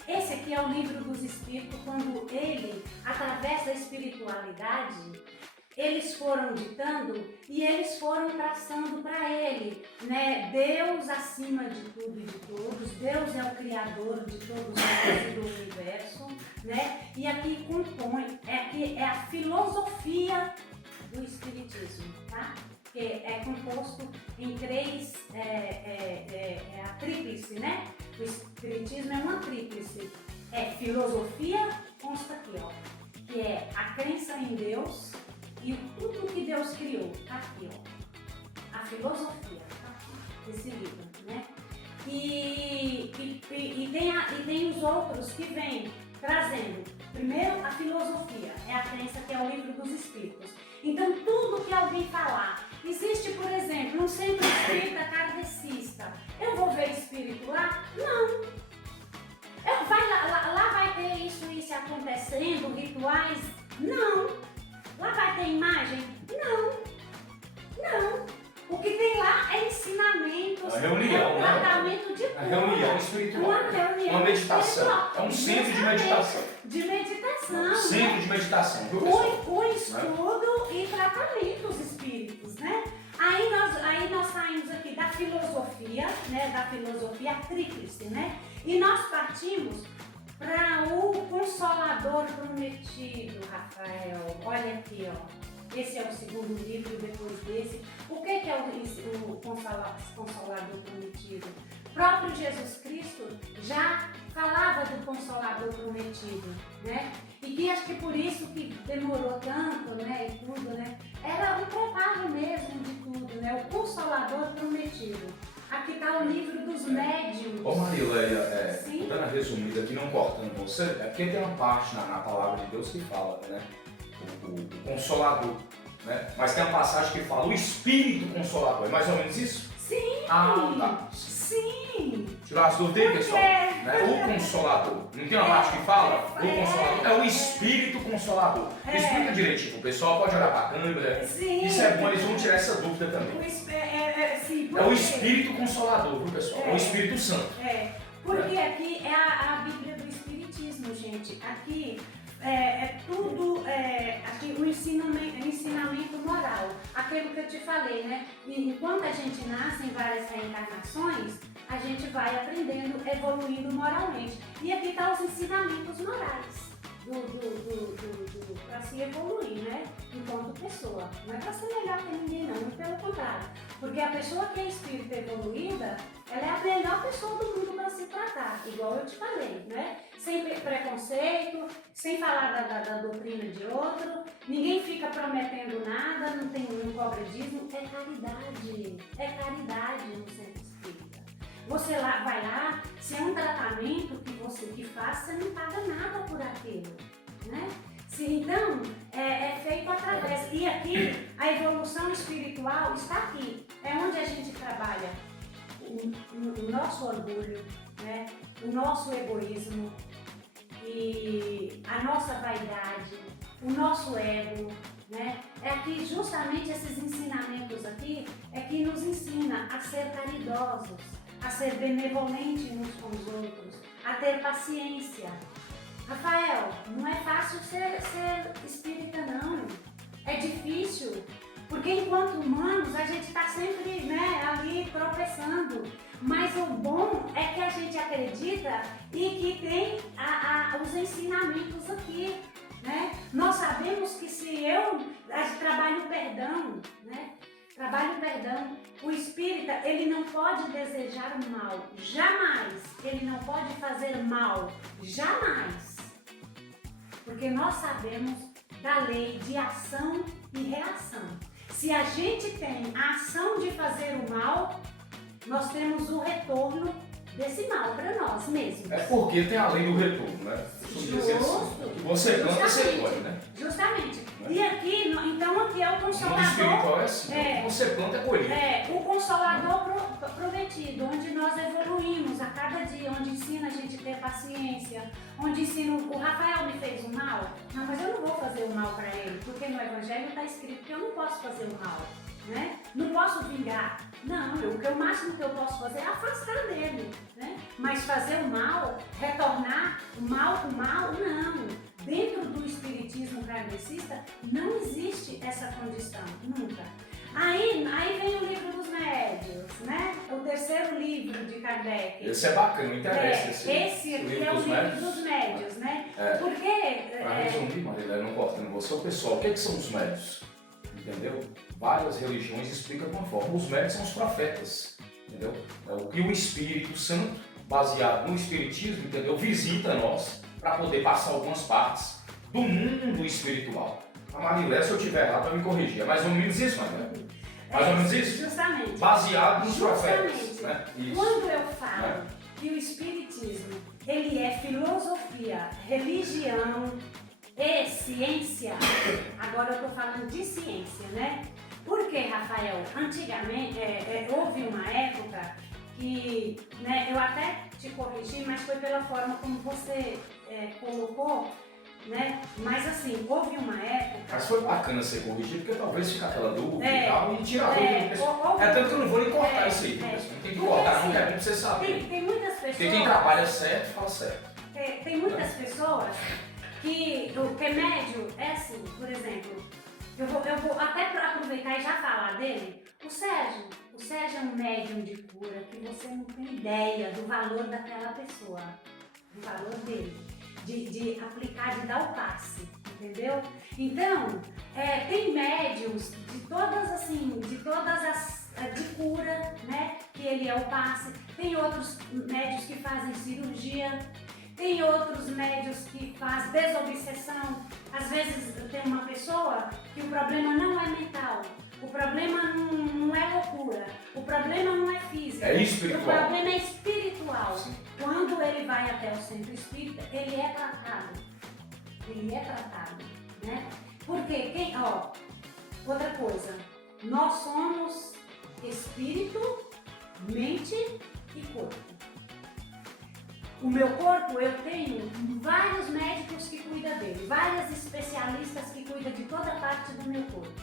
Esse aqui é o Livro dos Espíritos, quando ele, através da espiritualidade, eles foram ditando e eles foram traçando para ele, né? Deus acima de tudo e de todos, Deus é o Criador de todos nós e do universo, né? E aqui compõe, aqui é a filosofia do Espiritismo, tá? Que é composto em três, a tríplice, né? O Espiritismo é uma tríplice, é filosofia, consta aqui, ó, que é a crença em Deus, e tudo que Deus criou, tá aqui, ó. A filosofia, tá aqui, esse livro, né? E tem os outros que vêm trazendo. Primeiro, a filosofia, é a crença que é o Livro dos Espíritos. Então, tudo que alguém falar, existe, por exemplo, um centro espírita kardecista. Eu vou ver espírito lá? Não. Lá vai ter isso acontecendo, rituais? Não. Lá vai ter imagem? Não. O que tem lá é ensinamentos, é um tratamento de cura. Uma reunião espiritual. Uma meditação. espiritual. É um centro de meditação. Centro de meditação, viu, pessoal? Com estudo e tratamento dos espíritos, né? Aí nós saímos aqui da filosofia, né? Da filosofia tríplice, né? E nós partimos para o Consolador Prometido, Rafael. Olha aqui, ó. Esse é o segundo livro depois desse. O que é o Consolador Prometido? O próprio Jesus Cristo já falava do Consolador Prometido, né? E que acho que por isso que demorou tanto, né? E tudo, né? Era um preparo mesmo de tudo, né? O Consolador Prometido. Aqui está o livro dos médiuns. Ô Marileia, dando a resumida aqui, não cortando você, é porque tem uma parte na palavra de Deus que fala, né? O Consolador, né? Mas tem uma passagem que fala o Espírito Consolador, é mais ou menos isso? Sim! Tá. Sim! Tirar as dúvidas aí, pessoal. Né? O Consolador. Não tem uma parte que fala? O Consolador. É o Espírito Consolador. Explica direitinho, o pessoal pode olhar para a câmera. Sim. Isso é bom, eles vão tirar essa dúvida também. É o Espírito Consolador, viu, pessoal? É o Espírito Santo. Porque aqui é a Bíblia do Espiritismo, gente. Aqui é tudo, aqui o ensinamento moral. Aquilo que eu te falei, né? Enquanto a gente nasce em várias reencarnações, a gente vai aprendendo, evoluindo moralmente. E aqui estão os ensinamentos morais para se evoluir, né? Enquanto pessoa. Não é para ser melhor que ninguém, não. Muito pelo contrário. Porque a pessoa que é espírita evoluída, ela é a melhor pessoa do mundo para se tratar. Igual eu te falei, né? Sem preconceito, sem falar da doutrina de outro. Ninguém fica prometendo nada, não cobra dízimo. É caridade no centro espírita. Você vai lá, se é um tratamento que você faz, você não paga nada por aquilo, né? Então, é feito através. E aqui, a evolução espiritual está aqui. É onde a gente trabalha o nosso orgulho, né? O nosso egoísmo e a nossa vaidade, o nosso ego, né? É que justamente esses ensinamentos aqui é que nos ensina a ser caridosos, a ser benevolentes uns com os outros, a ter paciência. Rafael, não é fácil ser espírita, não. É difícil, porque enquanto humanos a gente está sempre, né, ali tropeçando. Mas o bom é que a gente acredita e que tem os ensinamentos aqui, né? Nós sabemos que se eu trabalho o perdão, né? Trabalho o perdão. O espírita, ele não pode desejar o mal, jamais. Ele não pode fazer mal, jamais. Porque nós sabemos da lei de ação e reação. Se a gente tem a ação de fazer o mal, nós temos o retorno desse mal para nós mesmos. É porque tem a lei do retorno, né? Justo. Que você planta, você colhe, né? Justamente. E aqui, então aqui é o O mundo Consolador. espiritual é assim, o que você planta é colhido. É, o Consolador prometido, onde nós evoluímos a cada dia, onde ensina a gente a ter paciência, onde ensina o Rafael me fez o mal. Não, mas eu não vou fazer o mal para ele, porque no Evangelho está escrito que eu não posso fazer o mal, né? Não posso vingar. Não, o máximo que eu posso fazer é afastar dele, né? Mas fazer o mal, retornar o mal com o mal, não. Dentro do espiritismo kardecista não existe essa condição, nunca. Aí vem o livro dos médios, né? O terceiro livro de Kardec. Esse é bacana, me interessa. Esse aqui é o livro dos médios, né? Porque... Para resumir, Marília, não cortando você, o pessoal, o que são os médios? Entendeu? Várias religiões explicam de uma forma. Os médios são os profetas, entendeu? O que o Espírito Santo, baseado no Espiritismo, entendeu? Visita nós para poder passar algumas partes do mundo espiritual. A Marília, se eu estiver errado, vai me corrigir. É mais ou menos isso, Marília? Mais ou menos isso? Justamente. Baseado nos Justamente. profetas. Né? Isso. Quando eu falo que o Espiritismo, ele é filosofia, religião e ciência, agora eu estou falando de ciência, né? Porque, Rafael, antigamente, houve uma época que, né, eu até te corrigi, mas foi pela forma como você colocou, né? Mas assim, houve uma época... Mas foi bacana ser corrigido, porque talvez fique aquela dúvida e tal, e tirar a dúvida do pessoal. É tanto que eu não vou nem cortar isso aí, não tem que cortar, não é pra você saber. Tem muitas pessoas... Porque quem trabalha certo, fala certo. Tem muitas pessoas que médio é assim, por exemplo, eu vou até aproveitar e já falar dele, o Sérgio é um médium de cura que você não tem ideia do valor daquela pessoa, do valor dele, de aplicar, de dar o passe, entendeu? Então, tem médiums de todas as de cura, né, que ele é o passe, tem outros médios que fazem cirurgia, tem outros médios que fazem desobsessão. Às vezes tem uma pessoa que o problema não é mental, o problema não é loucura, o problema não é físico, é espiritual. O problema é espiritual. Sim. Quando ele vai até o centro espírita, ele é tratado. Ele é tratado, né? Porque, outra coisa, nós somos espírito, mente e corpo. O meu corpo, eu tenho vários médicos que cuidam dele, várias especialistas que cuidam de toda parte do meu corpo.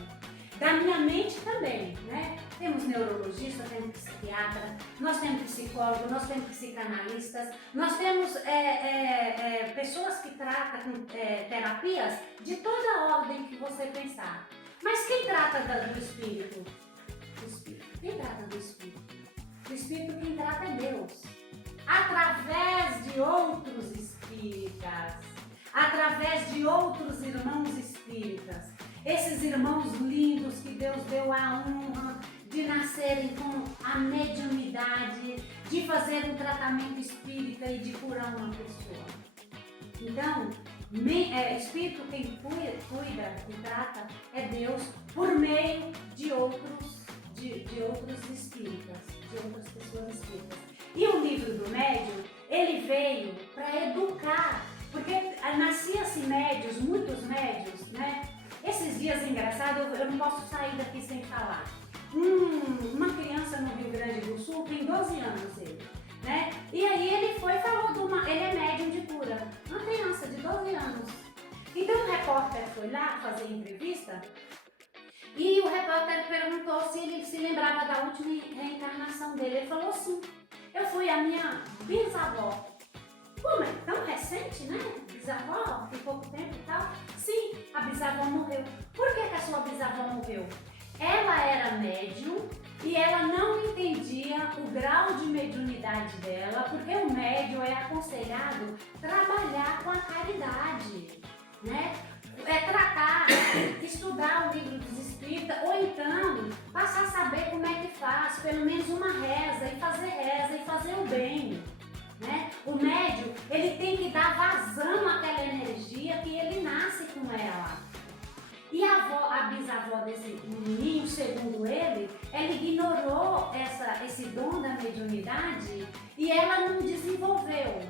Da minha mente também, né? Temos neurologista, temos psiquiatra, nós temos psicólogo, nós temos psicanalistas, nós temos pessoas que tratam terapias de toda a ordem que você pensar. Mas quem trata do espírito? O espírito. Quem trata do espírito? O espírito quem trata é Deus. Através de outros espíritas, através de outros irmãos espíritas, esses irmãos lindos que Deus deu a honra de nascerem com a mediunidade, de fazer um tratamento espírita e de curar uma pessoa. Então, espírito quem cuida e trata é Deus por meio de outros espíritas, de outras pessoas espíritas. E o livro do médium, ele veio para educar, porque nascia-se médios, muitos médios, né? Esses dias, engraçado, eu não posso sair daqui sem falar. uma criança no Rio Grande do Sul, tem 12 anos ele, né? E aí ele foi e falou ele é médium de cura, uma criança de 12 anos. Então o repórter foi lá fazer entrevista e o repórter perguntou se ele se lembrava da última reencarnação dele. Ele falou sim, eu fui a minha bisavó. Pô, mas tão recente, né? Bisavó, tem pouco tempo e tal. Sim, a bisavó morreu. Por que a sua bisavó morreu? Ela era médium e ela não entendia o grau de mediunidade dela, porque o médium é aconselhado trabalhar com a caridade, né? É tratar, estudar o livro dos espíritas, ou então passar a saber como é que faz, pelo menos uma reza e fazer o bem. Né? O médium, ele tem que dar vazão àquela energia que ele nasce com ela. E a bisavó desse menininho, segundo ele, ela ignorou esse dom da mediunidade e ela não desenvolveu.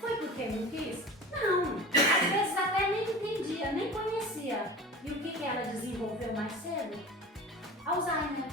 Foi porque não quis? Não, às vezes até nem entendia, nem conhecia. E o que ela desenvolveu mais cedo? Alzheimer.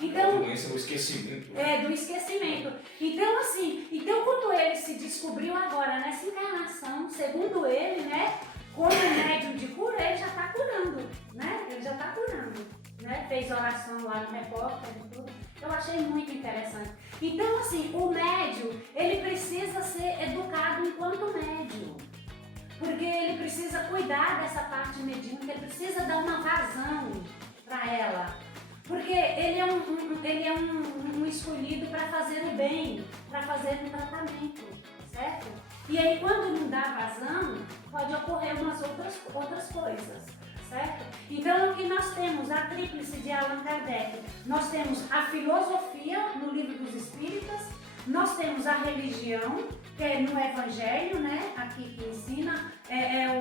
Então, a doença do esquecimento. Do esquecimento. Então, assim, quando ele se descobriu agora nessa encarnação, segundo ele, né, como médium de cura, ele já está curando, né? Ele já está curando, né? Fez oração lá no repórter e tudo. Eu achei muito interessante. Então, assim, o médium, ele precisa ser educado enquanto médium. Porque ele precisa cuidar dessa parte mediúnica, ele precisa dar uma vazão para ela. Porque ele é um escolhido para fazer o bem, para fazer um tratamento, certo? E aí quando não dá vazão, pode ocorrer umas outras coisas, certo? Então aqui nós temos a tríplice de Allan Kardec, nós temos a filosofia no Livro dos Espíritas, nós temos a religião, que é no Evangelho, né? Aqui que ensina,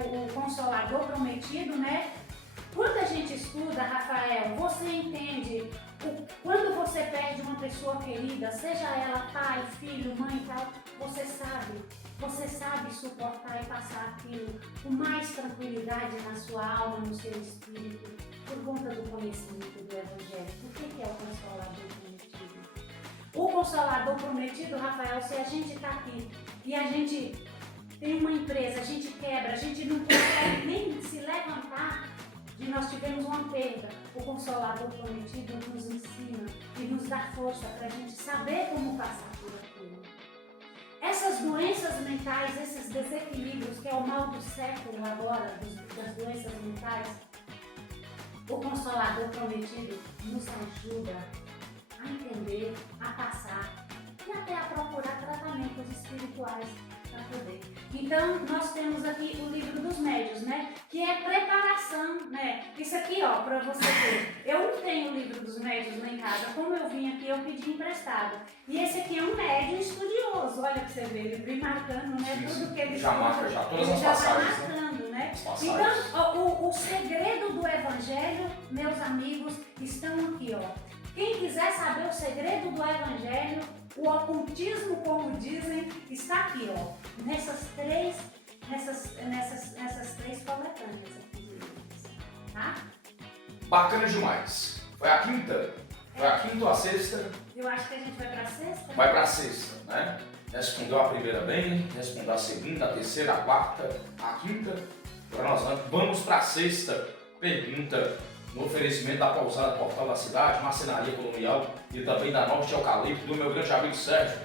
o Consolador Prometido, né? Quando a gente estuda, Rafael, você entende quando você perde uma pessoa querida, seja ela pai, filho, mãe e tal, você sabe suportar e passar aquilo com mais tranquilidade na sua alma, no seu espírito, por conta do conhecimento do Evangelho. Por que é o Consolador Prometido? O Consolador Prometido, Rafael, se a gente está aqui e a gente tem uma empresa, a gente quebra, a gente não consegue nem se levantar, e nós tivemos uma perda, o Consolador Prometido nos ensina e nos dá força para a gente saber como passar por aquilo. Essas doenças mentais, esses desequilíbrios, que é o mal do século agora, das doenças mentais, o Consolador Prometido nos ajuda a entender, a passar e até a procurar tratamentos espirituais para poder. Então, nós temos aqui o Livro dos Médiuns, né? Que é preparação, né? Isso aqui, ó, para você ver. Eu não tenho o Livro dos Médiuns lá em casa. Como eu vim aqui, eu pedi emprestado. E esse aqui é um médium estudioso. Olha pra você ver, ele vem marcando, né? Tudo que ele já marca, já todas as passagens, tá marcando, né? As passagens. Então, o segredo do Evangelho, meus amigos, estão aqui, ó. Quem quiser saber o segredo do Evangelho, o ocultismo, como dizem, está aqui, ó, nessas três coletâneas aqui, tá? Bacana demais. Foi a quinta? Foi a quinta ou a sexta? Eu acho que a gente vai pra sexta. Vai pra sexta, né? Respondeu a primeira bem, respondeu a segunda, a terceira, a quarta, a quinta. Agora nós vamos pra sexta pergunta. No oferecimento da pousada Portal da Cidade, Marcenaria Colonial e também da Norte Eucalipto, do meu grande amigo Sérgio.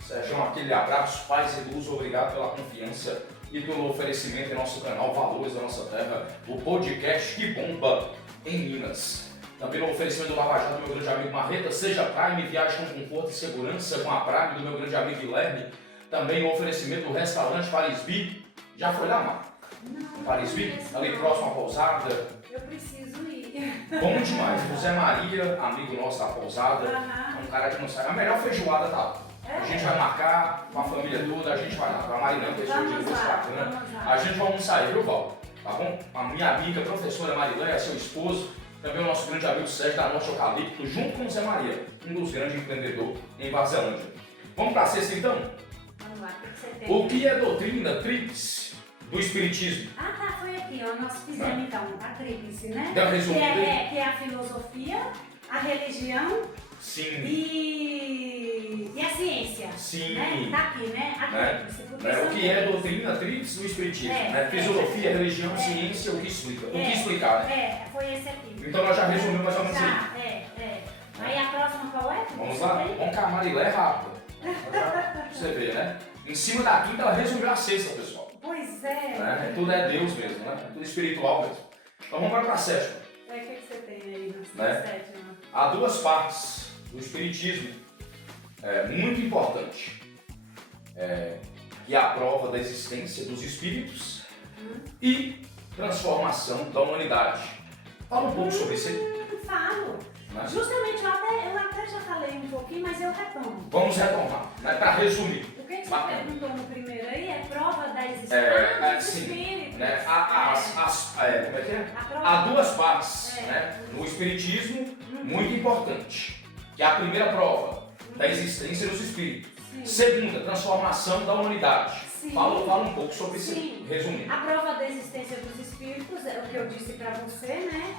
Sérgio, aquele abraço, paz e luz, obrigado pela confiança e pelo oferecimento em nosso canal Valores da Nossa Terra, o podcast que bomba em Minas. Também no oferecimento do Lava Jato do meu grande amigo Marreta, seja Prime, viagem com conforto e segurança com a Prime do meu grande amigo Guilherme. Também no oferecimento do restaurante Parisbi. Já foi lá, Mar? Não, Parisbi, ali próximo à pousada. Eu preciso ir. Bom demais. José Maria, amigo nosso da pousada, é um cara que não sai. A melhor feijoada tá lá. A gente vai marcar com a família toda, a gente vai lá. Pra Marilã, pessoa de luz bacana. A gente vai almoçar aí, viu, Val? Tá bom? A minha amiga, professora Marilã, e seu esposo, também o nosso grande amigo Sérgio da Norte Eucalipto, junto com o Zé Maria, um dos grandes empreendedores em Varzelândia. Vamos pra sexta então? Vamos lá, o que você tem? O que é doutrina tríplice do Espiritismo? Ah, tá, foi aqui aqui, ó, nós fizemos então a tríplice, né? Deu um resumo que é a filosofia, a religião Sim. e a ciência. Sim. Né? Tá aqui, né? A tríplice. O que é doutrina, tríplice do espiritismo, né? Filosofia, religião, ciência, o que explica. O que explicar, né? Foi esse aqui. Então nós já resumimos mais ou menos aí. Aí a próxima qual é? Vamos lá? Vamos com a Marilé rápido. Pra você ver, né? Em cima da quinta ela resumiu a sexta, pessoal. Pois é. Né? Tudo é Deus mesmo, né? Tudo espiritual mesmo. Então vamos para a sétima. O que você tem aí na Né? sétima? Há duas partes do espiritismo muito importante. Que é a prova da existência dos espíritos e transformação da humanidade. Fala um pouco sobre isso aí. Falo. Né? Justamente, eu até já falei um pouquinho, mas eu retomo. Vamos retomar, né? Para resumir. O que você Bacana. perguntou no primeiro aí é prova da existência dos sim, espíritos. né? Como é que é? A prova. Há duas partes né? No espiritismo muito importante. Que é a primeira prova da existência dos espíritos. Sim. Segunda, transformação da humanidade. Sim. Fala um pouco sobre isso, Sim. resumindo. A prova da existência dos espíritos, é o que eu disse para você, né?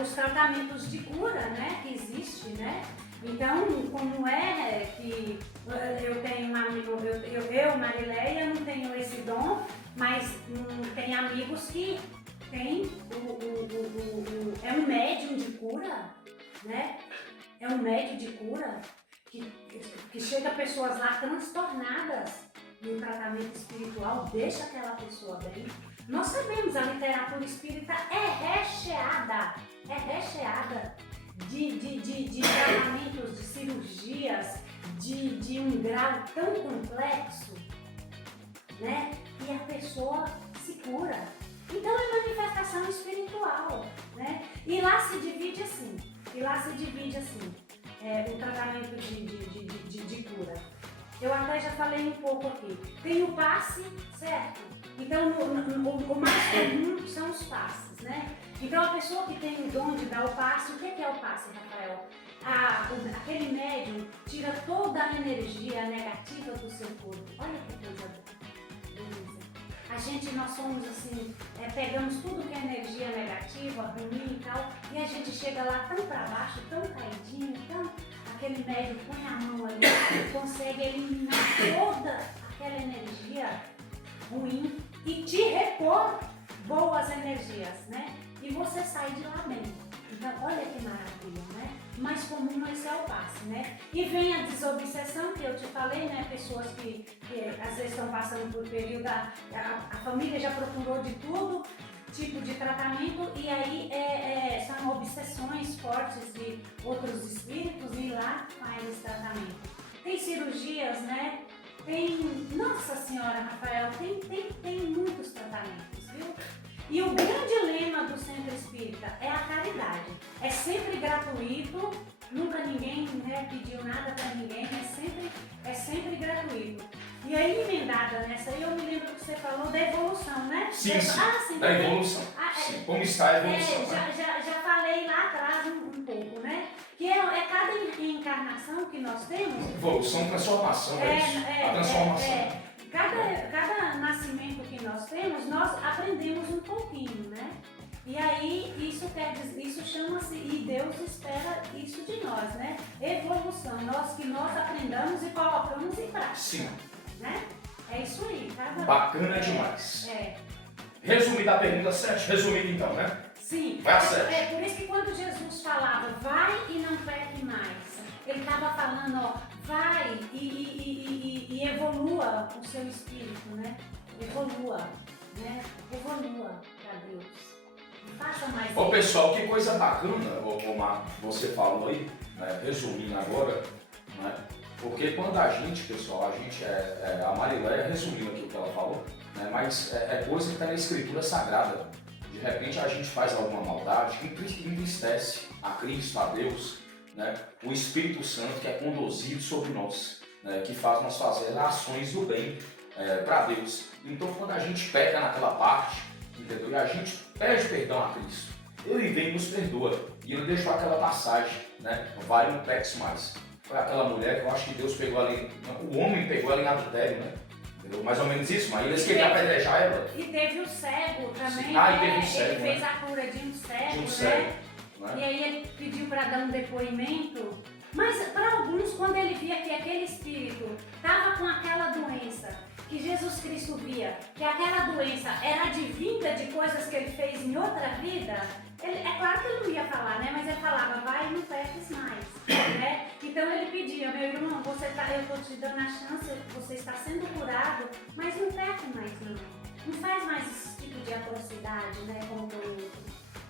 Os tratamentos de cura, né? Que existe, né? Então, como é que eu tenho um amigo, eu Marileia, não tenho esse dom, mas tem amigos que têm é um médium de cura, né? É um médium de cura que chega pessoas lá transtornadas e o tratamento espiritual deixa aquela pessoa bem. Nós sabemos, a literatura espírita é recheada de tratamentos, de cirurgias, de um grau tão complexo, né? E a pessoa se cura. Então é manifestação espiritual, né? E lá se divide assim, o tratamento de cura. Eu até já falei um pouco aqui. Tem o passe, certo? Então, o mais comum são os passes, né? Então, a pessoa que tem o dom de dar o passe, o que é o passe, Rafael? Aquele médium tira toda a energia negativa do seu corpo. Olha que coisa bonita. Nós somos assim, pegamos tudo que é energia negativa, ruim e tal, e a gente chega lá tão pra baixo, tão caidinho, aquele médium põe a mão ali, consegue eliminar toda aquela energia ruim e te repor boas energias, né? E você sai de lá bem. Então, olha que maravilha, né? Mais comum esse é o passe, né? E vem a desobsessão, que eu te falei, né? Pessoas que às vezes estão passando por período, a família já procurou de tudo, tipo de tratamento, e aí são obsessões fortes de outros espíritos e lá faz esse tratamento. Tem cirurgias, né? Nossa Senhora, Rafael, tem muitos tratamentos, viu? E o grande lema do Centro Espírita é a caridade. É sempre gratuito, nunca ninguém pediu nada para ninguém, é sempre gratuito. E aí, emendada nessa, eu me lembro que você falou da evolução, né? Sim, da evolução. Sim, como está a evolução. Já falei lá atrás um pouco, né? Que é cada encarnação que nós temos. Evolução, transformação, a transformação. Cada nascimento que nós temos, nós aprendemos um pouquinho, né? E aí, isso chama-se, e Deus espera isso de nós, né? Evolução, nós aprendamos e colocamos em prática. Sim. Né? É isso aí, tá? Bacana demais. Resumida a pergunta 7, resumida então, né? Sim. Vai a 7. É por isso que quando Jesus falava, vai e não peque mais, ele estava falando, ó, vai e evolua o seu espírito, né? Evolua para Deus. Não faça mais. Ô pessoal, que coisa bacana, ô Marco, você falou aí, né? Resumindo agora, né? Porque quando a gente, pessoal, a Marileia resumiu aqui o que ela falou, né? Mas é coisa que está na Escritura Sagrada. De repente a gente faz alguma maldade que entristece a Cristo, a Deus, né? O Espírito Santo que é conduzido sobre nós, né? Que faz nós fazer ações do bem para Deus. Então quando a gente peca naquela parte, entendeu? E a gente pede perdão a Cristo, Ele vem e nos perdoa. E Ele deixou aquela passagem, né? Vai e não peques mais. Foi aquela mulher que eu acho que Deus pegou ali, o homem pegou ela em adultério, né? Entendeu? Mais ou menos isso, mas eles queriam apedrejar ela. E teve o cego também, Sim. né? E teve o cego, ele fez a cura de um cego, né? E aí ele pediu para dar um depoimento. Mas para alguns, quando ele via que aquele espírito estava com aquela doença, que Jesus Cristo via que aquela doença era advinda de coisas que ele fez em outra vida, é claro que ele não ia falar, né? Mas ele falava, vai e não peques mais, né? Então ele pedia, meu irmão, eu estou te dando a chance, você está sendo curado, mas não peque mais não. Não faz mais esse tipo de atrocidade, né? Como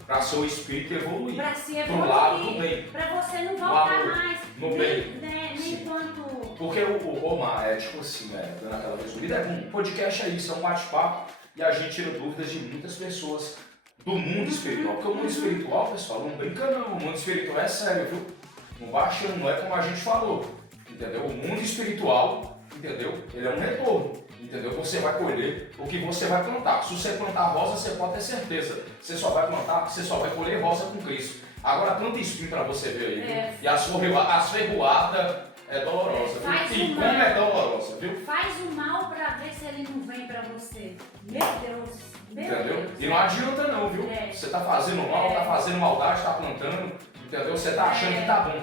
para seu espírito evoluir. Para se evoluir. Pro lado do bem. Para você não voltar mais. No nem, bem. Né, nem quanto... Porque o Omar é tipo assim, dando aquela resumida, um podcast é isso, é um bate-papo e a gente tira dúvidas de muitas pessoas do mundo espiritual. Porque o mundo espiritual, pessoal, não brinca não. O mundo espiritual é sério, viu? Não baixa, não é como a gente falou. Entendeu? O mundo espiritual, entendeu? Ele é um retorno. Entendeu? Você vai colher o que você vai plantar. Se você plantar rosa, você pode ter certeza. Você só vai plantar, você só vai colher rosa com Cristo. Agora, planta espinho para você ver aí. E as ferroadas é dolorosa. E como é dolorosa, viu? Faz o mal para ver se ele não vem para você. Meu Deus. Entendeu? E não adianta não, viu? Você tá fazendo mal, tá fazendo maldade, tá plantando. Entendeu? Você tá achando que tá bom.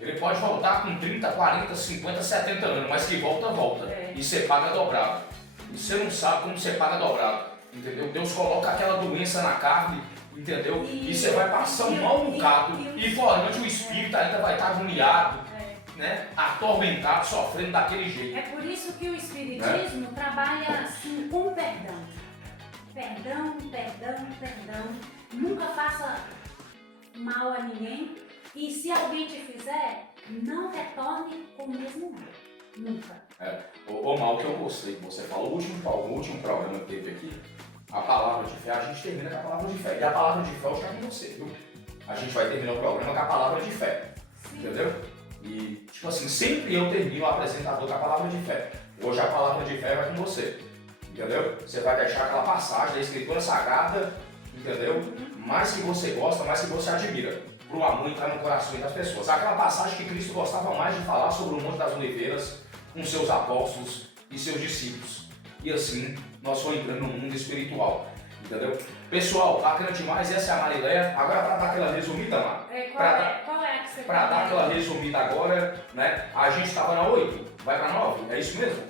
Ele pode voltar com 30, 40, 50, 70 anos, mas que volta. E você paga dobrado. E você não sabe como você paga dobrado. Entendeu? Deus coloca aquela doença na carne, entendeu? E você vai passar um mal bocado. E fora, o espírito ainda vai estar agoniado, né? Atormentado, sofrendo daquele jeito. É por isso que o espiritismo trabalha assim com perdão. Perdão. Nunca faça mal a ninguém. E se alguém te fizer, não retorne com o mesmo mal. Nunca. O mal que eu gostei que você falou, o último programa que teve aqui, a palavra de fé, a gente termina com a palavra de fé. E a palavra de fé eu já com você, viu? A gente vai terminar o programa com a palavra de fé. Sim. Entendeu? E, tipo assim, sempre eu termino o apresentador com a palavra de fé. Hoje a palavra de fé vai com você. Entendeu? Você vai deixar aquela passagem da Escritura Sagrada, entendeu? Mais que você gosta, mais que você admira. Para o amor entrar no coração das pessoas. Aquela passagem que Cristo gostava mais de falar sobre o Monte das Oliveiras com seus apóstolos e seus discípulos. E assim, nós fomos entrando no mundo espiritual. Entendeu? Pessoal, bacana demais, essa é a Marileia. Agora, para dar aquela resumida, Mar. Qual é a que você Para dar aquela resumida agora, né? A gente estava na 8, vai para 9, é isso mesmo?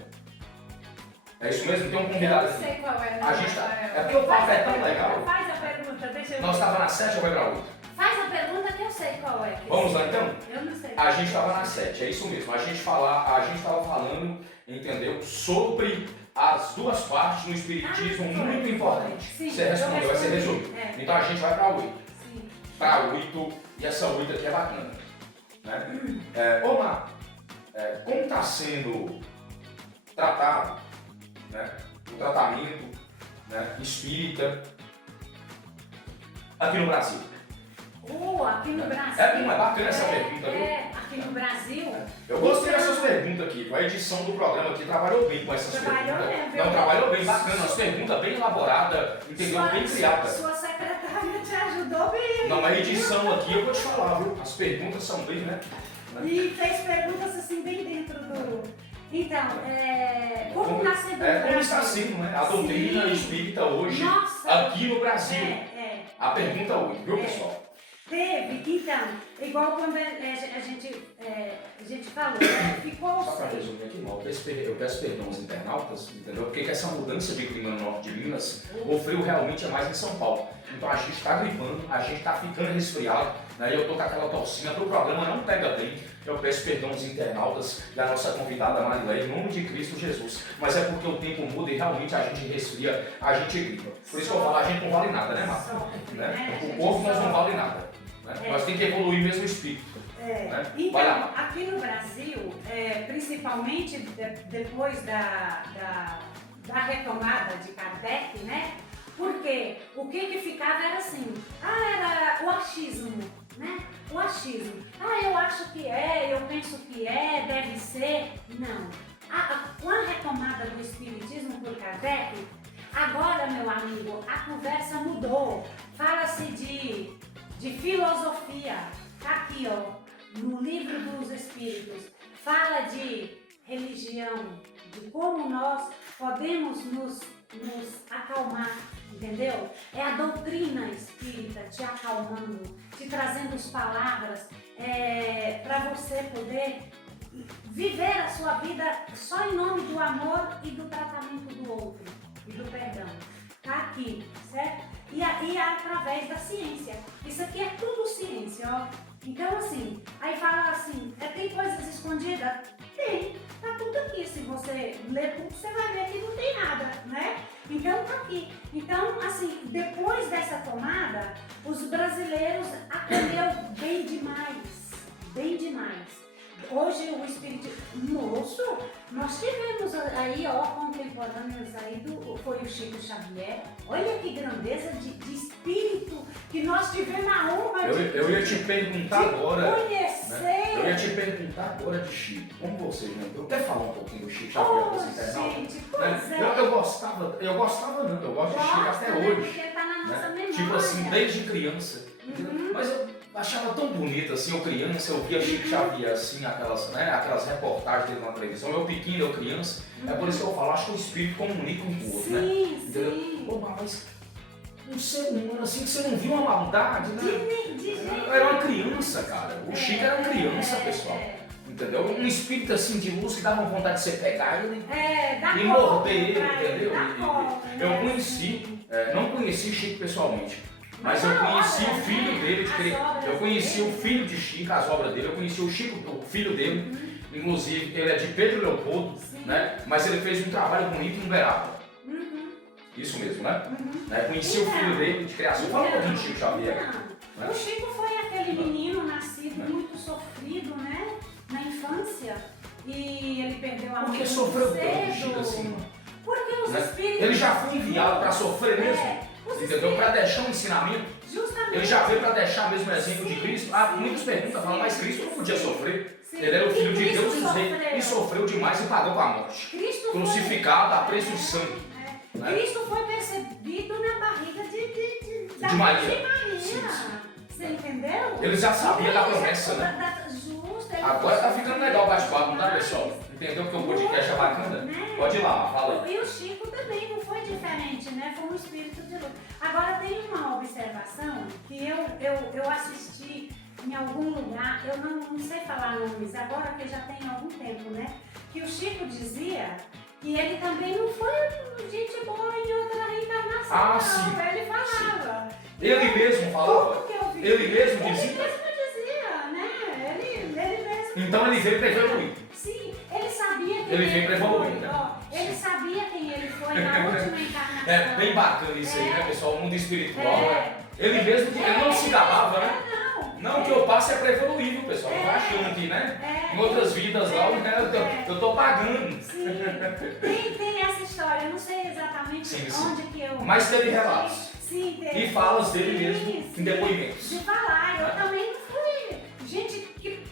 É isso mesmo? Tem um convidado aqui. Eu não sei qual é. A gente é porque o papo é tão legal. Faz a pergunta, deixa eu ver. Nós estávamos na 7 ou vai para 8? Faz a pergunta que eu sei qual é. Vamos lá então? Eu não sei. A gente estava na 7, é isso mesmo. A gente estava falando, entendeu? Sobre as duas partes do espiritismo muito importantes. Sim, você respondeu, vai ser resumido. Então a gente vai para 8. Sim. Para 8, e essa 8 aqui é bacana. Né? Omar, como está sendo tratado, né, o tratamento, né, espírita aqui no Brasil? Aqui no Brasil. É bacana essa pergunta, viu? Aqui no Brasil. Eu gostei dessas perguntas aqui. A edição do programa aqui trabalhou bem com essas perguntas. Não, trabalhou bem, bacana. As perguntas bem elaboradas, entendeu? Bem criadas. Sua secretária te ajudou bem. Não, a edição aqui eu vou te falar, viu? As perguntas são bem, né? E fez perguntas assim bem dentro do... Então, como está sendo no Brasil? Como está sendo, né? A doutrina espírita hoje, aqui no Brasil. A pergunta 8, viu, pessoal? Teve, então, igual quando a gente falou, né? Ficou... Só para resumir aqui, eu peço perdão aos internautas, entendeu? Porque essa mudança de clima no norte de Minas, o frio realmente é mais em São Paulo. Então a gente está gripando, a gente está ficando resfriado, né? E eu tô com aquela tocinha para o programa não pega bem. Eu peço perdão aos internautas e à nossa convidada Marileia, em nome de Cristo Jesus. Mas é porque o tempo muda e realmente a gente resfria, a gente gripa. Por isso que eu falo, a gente não vale nada, né, Marcos? O corpo nós não vale nada. Nós temos que evoluir mesmo o espírito. Né? Então, aqui no Brasil, principalmente depois da retomada de Kardec, né? Porque o que ficava era assim, era o achismo, né? O achismo. Eu acho que eu penso que deve ser. Não. Com a retomada do Espiritismo por Kardec, agora, meu amigo, a conversa mudou. Fala-se de filosofia. Tá aqui, ó, no Livro dos Espíritos. Fala de religião, de como nós podemos nos acalmar, entendeu? É a doutrina espírita te acalmando, te trazendo as palavras para você poder viver a sua vida só em nome do amor e do tratamento do outro e do perdão. Tá aqui, certo? E aí através da ciência. Isso aqui é tudo ciência, ó. Então assim, aí fala assim, tem coisas escondidas? Tem, tá tudo aqui. Se você ler tudo, você vai ver que não tem nada, né? Então tá aqui. Então, assim, depois dessa tomada, os brasileiros acolheu bem demais. Bem demais. Hoje o espírito, moço, nós tivemos aí, ó, contemporâneos aí, foi o Chico Xavier. Olha que grandeza de espírito que nós tivemos a honra eu ia te perguntar agora. Conhecer. Né? Eu ia te perguntar agora de Chico. Como você, né? Eu quero falar um pouquinho do Chico Xavier para os internautas. Gente, pois é. Eu gosto de Chico até hoje. Porque tá na nossa memória. Tipo assim, desde criança. Mas eu achava tão bonito, assim, eu criança, eu via Chico Xavier, assim, aquelas reportagens dele na televisão, eu pequeno, eu criança, é por isso que eu falo, acho que o espírito comunica um com o outro, né? Entendeu? Sim. Pô, mas um ser humano, assim, que você não viu uma maldade, né? De jeito. Eu era uma criança, cara, o Chico era uma criança, pessoal. Entendeu? Um espírito assim de luz que dava vontade de você pegar ele e morder ele, entendeu? Eu conheci, não conheci Chico pessoalmente. Mas eu conheci o filho dele, eu conheci o filho de Chico, as obras dele, eu conheci o Chico, o filho dele, inclusive ele é de Pedro Leopoldo, né? Mas ele fez um trabalho bonito em Uberaba. Isso mesmo, né? Conheci o filho dele de criação. Fala um pouquinho de Chico Xavier. Né? O Chico foi aquele menino nascido muito sofrido, né? Na infância, e ele perdeu a mãe. Porque sofreu tanto, Chico, assim. Porque os espíritos. Ele já foi enviado para sofrer mesmo. Entendeu? Para deixar um ensinamento. Justamente. Ele já veio para deixar mesmo o exemplo de Cristo. Muitas perguntas falam, mas Cristo não podia sofrer. Ele era o Filho de Deus e sofreu demais e pagou com a morte. Crucificado a preço de sangue. Cristo foi percebido na barriga de Maria. Você entendeu? Ele já sabia da promessa, né? Agora tá ficando legal o bate-papo, não tá, pessoal? Entendeu que o podcast é bacana? Pode ir lá, fala aí. E o Chico também não foi diferente, né? Foi um espírito de luz. Agora tem uma observação que eu assisti em algum lugar, eu não sei falar nomes agora, porque já tem algum tempo, né? Que o Chico dizia que ele também não foi gente boa em outra reencarnação. Ah, não. sim. Ele falava. Ele mesmo falava? Ele mesmo dizia? Ele mesmo dizia, né? Ele mesmo. Então ele veio para evoluir. Sim, ele sabia quem ele veio para evoluir, foi. né? Ele sabia quem ele foi na última encarnação. É bem bacana isso aí, né, pessoal? O mundo espiritual. Ele mesmo, ele não se gabava, né? Não, que eu passo é para evoluir, viu, pessoal? Não vai achando aqui, né? Em outras vidas lá, eu tô pagando. Sim, tem essa história, eu não sei exatamente onde que eu... Mas teve relatos. Sim, teve. E falas dele mesmo em depoimentos. De falar, eu também não fui gente que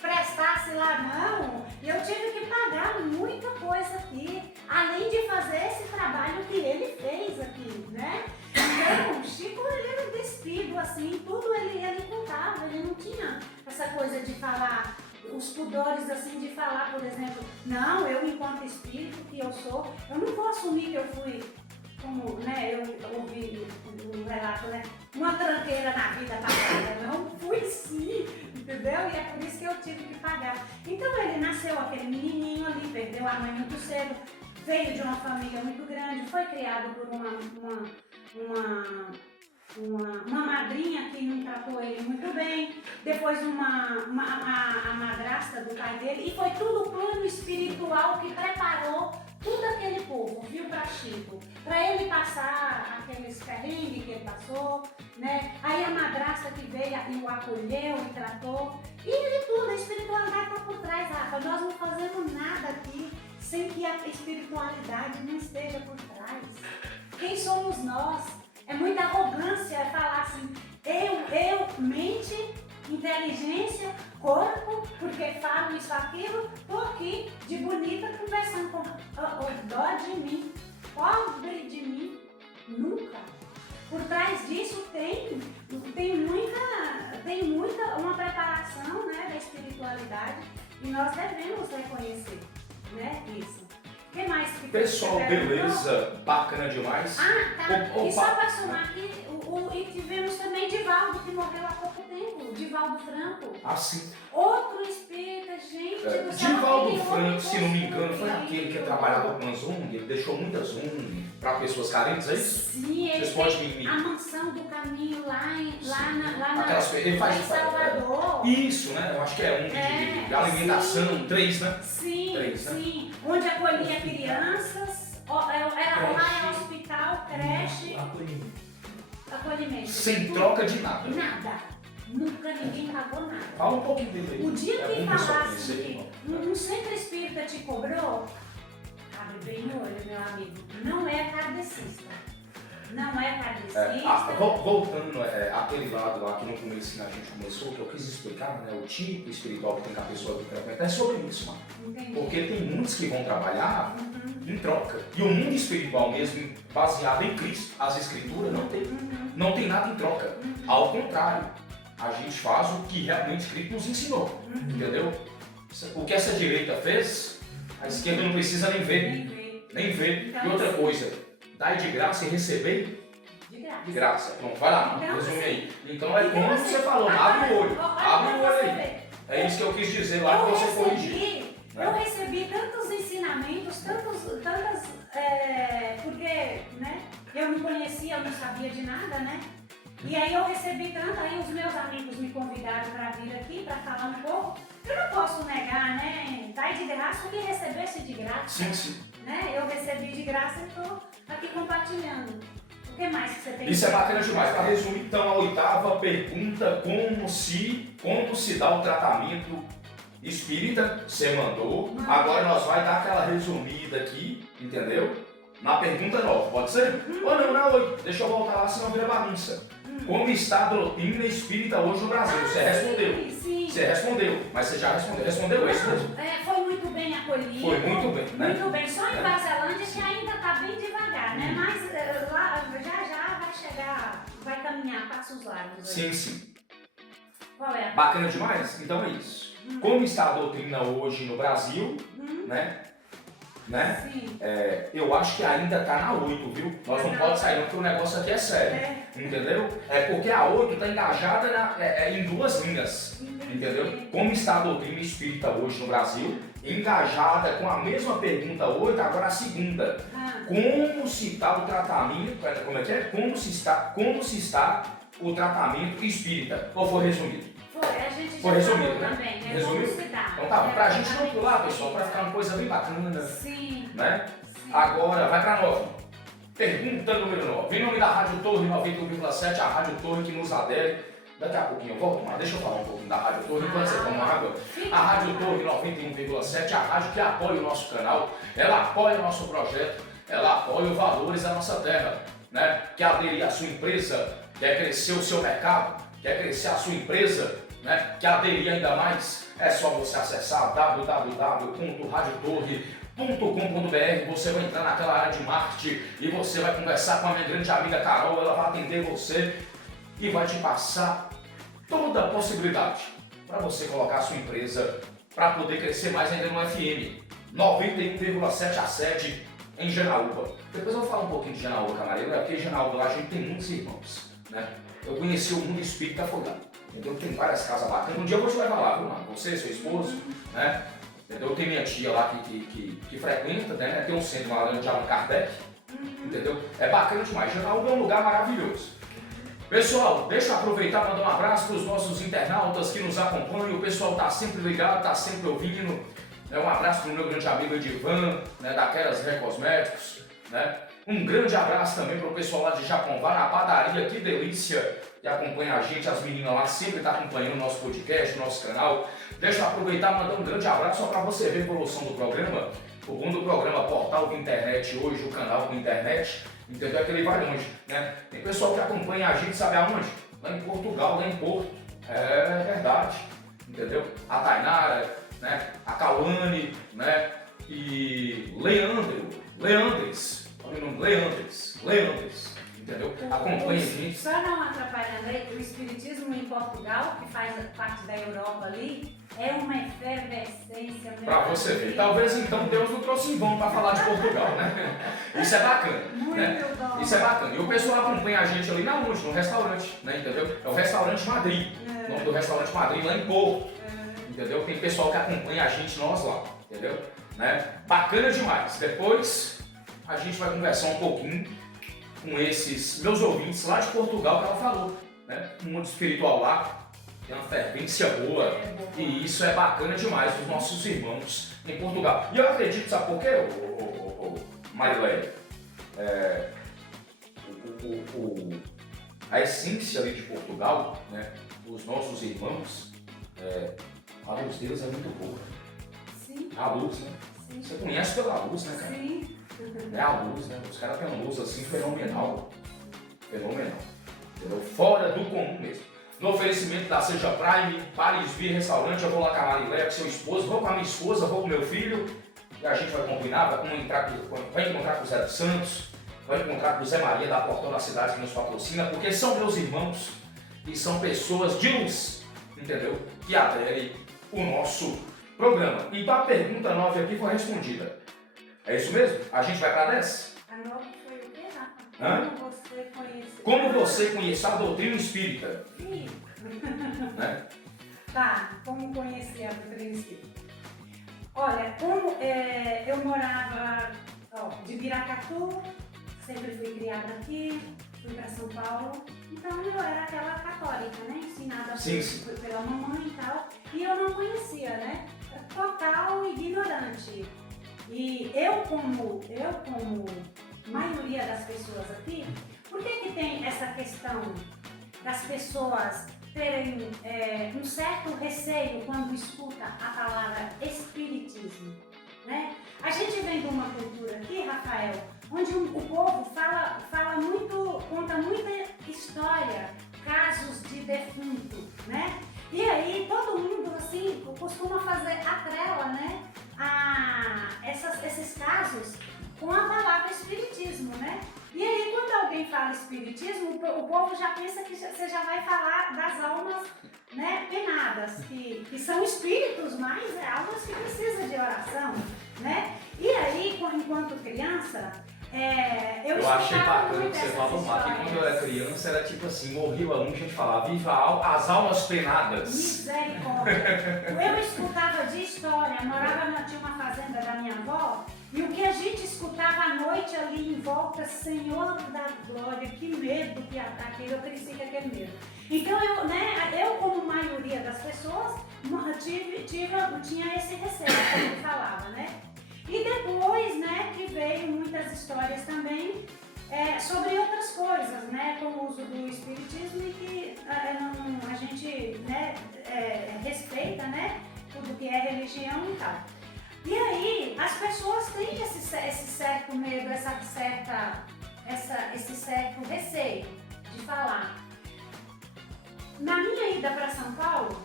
prestasse lá, não. Eu tive que pagar muita coisa aqui, além de fazer esse trabalho que ele fez aqui, né? Então, o Chico, ele era despido, assim, tudo ele contava, ele não tinha essa coisa de falar, os pudores, assim, de falar, por exemplo, não, eu enquanto espírito que eu sou, eu não vou assumir que eu fui, como, né, eu ouvi um relato, né, uma tranqueira na vida passada, não, fui sim, entendeu? E é por isso que eu tive que pagar. Então, ele nasceu aquele menininho ali, perdeu a mãe muito cedo, veio de uma família muito grande, foi criado por uma madrinha que não tratou ele muito bem, depois a madrasta do pai dele, e foi tudo plano espiritual que preparou todo aquele povo, viu, para Chico, para ele passar aqueles perrengues que ele passou, né? Aí a madrasta que veio e o acolheu e tratou, e ele tudo, a espiritualidade está por trás, Rafa, nós não fazemos nada aqui sem que a espiritualidade não esteja por trás. Quem somos nós? É muita arrogância falar assim, eu, mente, inteligência, corpo, porque falo isso, aquilo, tô aqui de bonita conversando com dó de mim, pobre de mim, nunca. Por trás disso tem muita uma preparação, né, da espiritualidade e nós devemos reconhecer, né, isso. O que mais que Pessoal, beleza, bacana demais. Ah, tá. Opa. E só para somar aqui, e tivemos também Divaldo, que morreu há pouco tempo, Divaldo Franco. Ah, sim. Outro espírita, gente do céu. Divaldo Franco, se não me engano, foi aquele que trabalhava com as ONG, ele deixou muitas ONG para pessoas carentes, é isso? Sim, ele Vocês podem fez me... a mansão do caminho Aquelas, ele faz, em Salvador. Isso, né? Eu acho que é ONG de alimentação, sim. 3, né? Sim, 3, né? sim. Onde acolhia crianças, lá é hospital, creche, acolhimento. Sem troca de nada. Nada. Nunca ninguém pagou nada. Fala um pouquinho dele aí. O dia que bom pessoal falasse conhecer, que um centro espírita te cobrou, abre bem o olho, meu amigo. Não é kardecista. Não é kardecista. Voltando aquele lado lá que no começo a gente começou, que eu quis explicar, né? O tipo espiritual que tem com a pessoa que frequenta é sobre isso, mano. Entendi. Porque tem muitos que vão trabalhar em troca. E o mundo espiritual mesmo, baseado em Cristo, as escrituras, não tem nada em troca. Ao contrário, a gente faz o que realmente Cristo nos ensinou. Entendeu? O que essa direita fez, a esquerda não precisa nem ver. Nem ver. Então, E outra coisa, dai de graça e receber de graça. Pronto, vai lá, Então, resume aí. Então então, como assim, você falou, abre o olho. Abre o olho aí. ver. É isso que eu quis dizer lá que você corrigiu. Eu recebi tantos ensinamentos, tantas, porque, né, eu não conhecia, eu não sabia de nada, né? E aí eu recebi tanto, aí os meus amigos me convidaram para vir aqui, para falar um pouco. Eu não posso negar, né? Dai de graça o que recebesse de graça. Sim. Né? Eu recebi de graça e estou aqui compartilhando. O que mais que você tem? Isso é bacana demais. Para resumir, então, a 8ª pergunta, como se dá o tratamento espírita, você mandou. Agora nós vai dar aquela resumida aqui, entendeu? Na pergunta 9, pode ser? Ou não, na 8. Deixa eu voltar lá, senão vira bagunça. Como está a doutrina espírita hoje no Brasil? Você respondeu. Sim. Você respondeu, mas você já respondeu. Respondeu isso mesmo? Foi muito bem acolhido. Foi muito bem, né? Muito bem. Só em Vazelândia que ainda está bem devagar, né? Mas lá já vai chegar, vai caminhar passos largos. Aí. Sim. Qual é? Bacana demais? Então é isso. Como está a doutrina hoje no Brasil, né? Sim. Eu acho que ainda está na 8, viu? Nós não podemos sair não, porque o negócio aqui é sério. Entendeu? É porque a 8 está engajada em duas linhas. Entendeu? Como está a doutrina espírita hoje no Brasil? Engajada com a mesma pergunta 8, agora a segunda. Como se está o tratamento? Como é que é? Como se está o tratamento espírita? Ou foi resumido? A gente já foi resumido, falou né? também, né? Resumido? Então tá, pra gente não pular, pessoal, pra ficar uma coisa bem bacana. Sim. Né? Agora, vai pra 9. Pergunta número 9. Em nome da Rádio Torre 91,7, a Rádio Torre que nos adere. Daqui a pouquinho eu volto, mas deixa eu falar um pouquinho da Rádio Torre enquanto você toma água. A Rádio Torre 91,7, a rádio que apoia o nosso canal, ela apoia o nosso projeto, ela apoia os valores da nossa terra, né? Quer aderir à sua empresa, quer crescer o seu mercado, quer crescer a sua empresa, né? Quer aderir ainda mais, é só você acessar www.radiotorre.com.br. Você vai entrar naquela área de marketing e você vai conversar com a minha grande amiga Carol, ela vai atender você e vai te passar toda a possibilidade para você colocar a sua empresa para poder crescer mais ainda no FM 91,7 a sede em Janaúba. Depois eu vou falar um pouquinho de Janaúba, camareiro, porque em Janaúba lá a gente tem muitos irmãos, né? Eu conheci o mundo espírita afogado, entendeu? Tem várias casas bacanas. Um dia eu vou te levar lá, viu, mano? Você, seu esposo, né? Entendeu? Tem minha tia lá que frequenta, né? Tem um centro lá de Allan Kardec, entendeu? É bacana demais. Janaúba é um lugar maravilhoso. Pessoal, deixa eu aproveitar e mandar um abraço para os nossos internautas que nos acompanham. O pessoal está sempre ligado, está sempre ouvindo. Um abraço para o meu grande amigo Edivan, né, da Queras Recosméticos. Né? Um grande abraço também para o pessoal lá de Japonvá, na padaria, que delícia, que acompanha a gente. As meninas lá sempre estão acompanhando o nosso podcast, o nosso canal. Deixa eu aproveitar e mandar um grande abraço só para você ver a evolução do programa. O bom do programa Portal de Internet hoje, o canal de internet, entendeu? É que ele vai longe, né? Tem pessoal que acompanha a gente, sabe aonde? Lá em Portugal, lá em Porto. É verdade, entendeu? A Tainara, né? A Cauane, né? E Leandres, olha o nome, Leandres, entendeu? Acompanha a gente. Só não atrapalhando aí, o espiritismo em Portugal, que faz parte da Europa ali, é uma efervescência. Pra você ver. Talvez então Deus não trouxe em vão para falar de Portugal, né? Isso é bacana. Muito né? bom. Isso é bacana. E o pessoal acompanha a gente ali na onde? No restaurante, né? Entendeu? É o Restaurante Madrid. O nome do Restaurante Madrid lá em Porto. Entendeu? Tem pessoal que acompanha a gente, nós lá. Entendeu? Né? Bacana demais. Depois a gente vai conversar um pouquinho com esses meus ouvintes lá de Portugal que ela falou. Né? Um mundo espiritual lá. Tem uma fervência boa. E isso é bacana demais dos nossos irmãos em Portugal. E eu acredito, sabe por quê, Marileia? A essência ali de Portugal, né? Os nossos irmãos, a luz deles é muito boa. Sim. A luz, né? Sim. Você conhece pela luz, né, cara? Sim. É a luz, né? Os caras têm uma luz assim fenomenal. Fenomenal. Entendeu? Fora do comum mesmo. No oferecimento da Seja Prime, Paris Beer Restaurante, eu vou lá com a Marileia, com seu esposo, vou com a minha esposa, vou com o meu filho, e a gente vai combinar, vai encontrar com o Zé dos Santos, vai encontrar com o Zé Maria da Portão da Cidade que nos patrocina, porque são meus irmãos e são pessoas de luz, entendeu? Que aderem o nosso programa. Então a pergunta 9 aqui foi respondida. É isso mesmo? A gente vai para 10? A 9 foi o quê, Rafa? Hã? Como você conheceu? Como você conheceu a doutrina espírita? Sim. Né? Tá, como conhecer a doutrina espírita? Olha, como eu morava de Viracatu, sempre fui criada aqui, fui para São Paulo, então eu era aquela católica, né? Ensinada Sim. pela mamãe e tal, e eu não conhecia, né? Total ignorante. E eu como maioria das pessoas aqui, por que tem essa questão das pessoas terem um certo receio quando escuta a palavra espiritismo, né? A gente vem de uma cultura aqui, Rafael, onde o povo fala muito, conta muita história, casos de defunto, né? E aí todo mundo assim costuma fazer atrela, né? Esses casos com a palavra espiritismo, né? E aí quando alguém fala espiritismo, o povo já pensa que você já vai falar das almas, né, penadas, que são espíritos, mas almas que precisam de oração, né? E aí, enquanto criança, eu achei bacana muito que você essas falou lá, que quando eu era histórias. criança era tipo assim, morria o aluno, a gente falava, viva as almas penadas. Misericórdia. Eu escutava de história, tinha uma fazenda da minha avó, e o que a gente escutava à noite ali em volta, Senhor da Glória, que medo que aquilo, eu cresci com aquele medo. Então eu como maioria das pessoas, tinha esse receio, como eu falava, né? E depois, né, que veio muitas histórias também sobre outras coisas, né, como o uso do espiritismo e que a gente, né, respeita, né, tudo que é religião e tal. E aí, as pessoas têm esse certo medo, esse certo receio de falar. Na minha ida para São Paulo,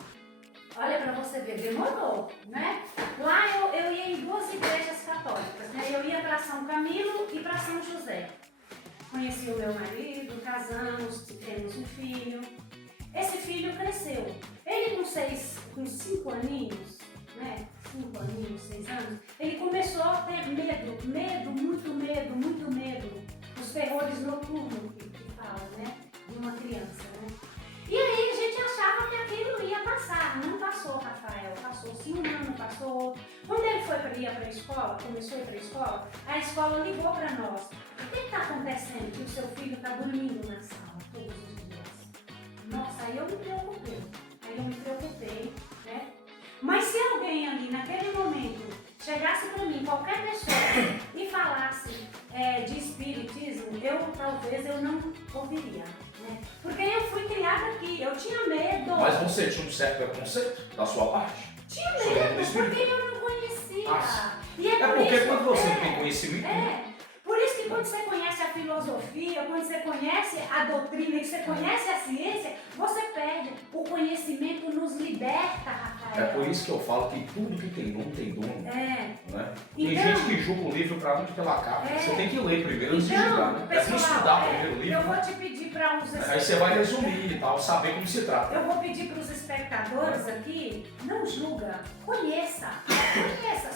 olha para você ver, demorou, né? Lá eu ia em duas igrejas católicas, né? Eu ia para São Camilo e para São José. Conheci o meu marido, casamos, temos um filho. Esse filho cresceu. Ele com 5 aninhos, né? 5 aninhos, 6 anos, ele começou a ter muito medo. Os terrores noturnos que fala, né? De uma criança, né? E aí a gente achava que aquilo ia passar. Não passou, Rafael. Passou-se um ano, passou outro. Quando ele ia para a escola, começou a ir para a escola ligou para nós. O que está acontecendo? Que o seu filho está dormindo na sala todos os dias. Nossa, aí eu me preocupei, né? Mas se alguém ali naquele momento chegasse para mim, qualquer pessoa, e falasse de espiritismo, talvez eu não ouviria, né? Porque eu fui criada aqui, eu tinha medo. Mas você tinha um certo preconceito da sua parte? Tinha medo, porque eu não conhecia. E porque quando você não tem conhecimento... Por isso que quando você conhece a filosofia, quando você conhece a doutrina, que você conhece a ciência, você perde. O conhecimento nos liberta, Rafael. Rafael. É por isso que eu falo que tudo que tem nome tem dono. É. Né? Tem Então, gente que julga o livro para onde pela capa. É. Você tem que ler primeiro antes de então, julgar, né? É como pessoal, estudar primeiro o eu livro. vou te pedir para uns Aí você vai resumir e tal, saber como se trata. Eu vou pedir para os espectadores aqui, não julga, conheça,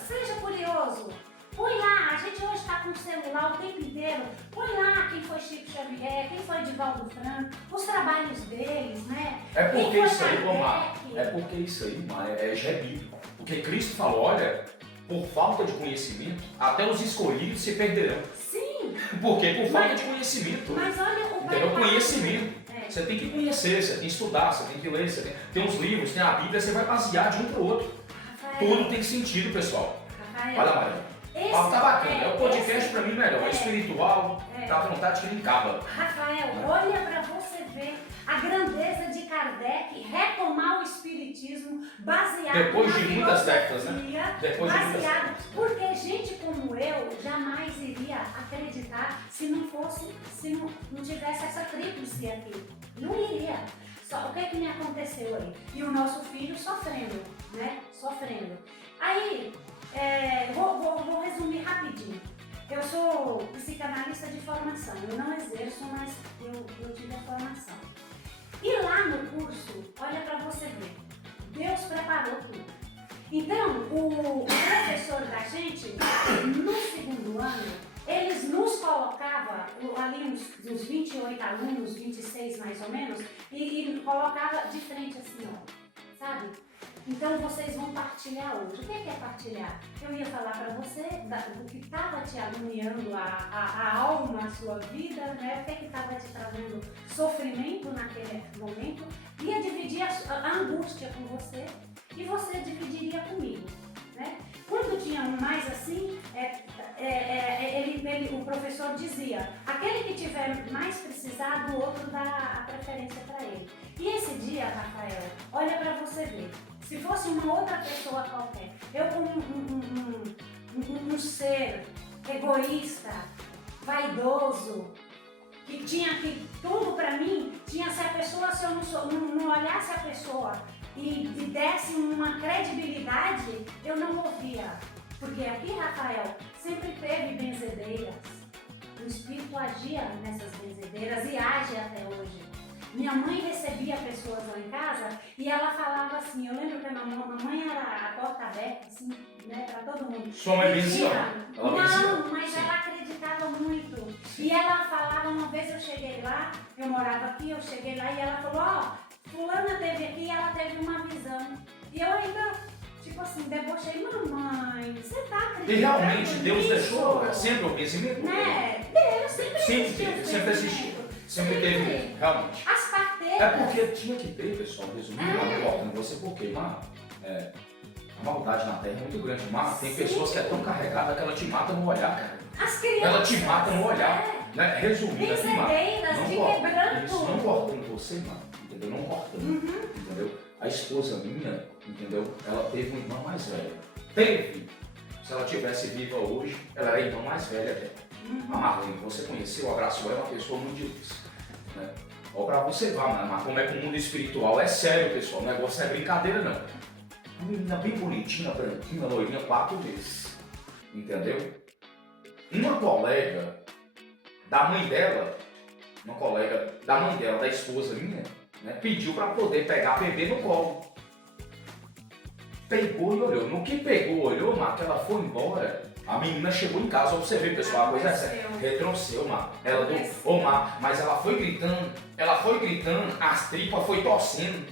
seja curioso. Põe lá, a gente hoje está com o celular o tempo inteiro, põe lá quem foi Chico Xavier, quem foi Divaldo Franco, os trabalhos deles, né? É porque Quem foi isso aí, Omar, Kardec? é porque isso aí, Mar, já é bíblico. Porque Cristo falou, olha, por falta de conhecimento, até os escolhidos se perderão. Sim, Por quê? Por falta de conhecimento. mas olha o Entendeu? Pai Conhecimento. É. Você tem que conhecer, você tem que estudar, você tem que ler, tem uns livros, tem a Bíblia, você vai basear de um para o outro. Rafael, Tudo tem sentido, pessoal. Rafael, Olha, Maria. O papo tá bacana. É o podcast pra mim melhor. É espiritual, dá vontade que ele encaba. Rafael, olha para você ver a grandeza de Kardec retomar o espiritismo baseado Depois na de muitas décadas, né? filosofia, Depois de muitas baseado, décadas. porque gente como eu jamais iria acreditar se não tivesse essa tríplice aqui. Não iria. Só o que me aconteceu aí? E o nosso filho sofrendo, né? Sofrendo. Aí, vou resumir rapidinho. Eu sou psicanalista de formação, eu não exerço, mas eu tive a formação. E lá no curso, olha para você ver, Deus preparou tudo. Então, o professor da gente, no segundo ano, eles nos colocavam, ali uns 28 alunos, 26 mais ou menos, e colocava de frente assim, ó, sabe? Então vocês vão partilhar hoje. O que é partilhar? Eu ia falar para você do que estava te agoniando a alma, a sua vida, né? O que estava te trazendo sofrimento naquele momento. Ia dividir a angústia com você e você dividiria comigo, né? Quando tinha um mais assim, o professor dizia, aquele que tiver mais precisado, o outro dá a preferência para ele. E esse dia, Rafael, olha para você ver, se fosse uma outra pessoa qualquer, eu como um ser egoísta, vaidoso, que tinha que tudo para mim, tinha se a pessoa, se eu não olhasse a pessoa e desse uma credibilidade, eu não ouvia. Porque aqui, Rafael, sempre teve benzedeiras. O Espírito agia nessas benzedeiras e age até hoje. Minha mãe recebia pessoas lá em casa e ela falava assim, eu lembro que a mamãe era a porta aberta, assim, né, para todo mundo. Sua mãe benzia? Não, mas ela acreditava muito. E ela falava, uma vez eu cheguei lá, eu morava aqui, eu cheguei lá e ela falou, ó, fulana teve aqui e ela teve uma visão. E eu ainda, tipo assim, debochei, mamãe, você tá acreditando? E realmente Deus nisso? deixou sempre o conhecimento? Né? Deus sempre Sempre existiu. Sempre teve, realmente. As parteiras. É porque tinha que ter, pessoal, resumindo, não cortando você, porque, mano, a maldade na Terra é muito grande. Mas tem pessoas que é tão carregada que ela te mata no olhar, cara. As crianças. Ela te mata no olhar. Né? Resumindo aqui, mano. Benzedeiras de quebrando. Isso, não cortando você, mano. Entendeu? Não cortando. Entendeu? A esposa minha, entendeu? Ela teve um irmão mais velho. Teve. Se ela tivesse viva hoje, ela era a irmã mais velha dela. A Marlene, você conheceu, abraçou, é uma pessoa muito de luz. Né? Ó, pra você ver, mas como é que o mundo espiritual é sério, pessoal. O negócio não é brincadeira, não. Uma menina bem bonitinha, branquinha, loirinha, 4 vezes. Entendeu? Uma colega da mãe dela, da esposa minha, né, pediu pra poder pegar a bebê no colo. Pegou e olhou. No que pegou, olhou, mas que ela foi embora. A menina chegou em casa, observei, pessoal, a coisa é séria. Retroceu, mano. Ela do. Mas ela foi gritando, as tripas foi torcendo.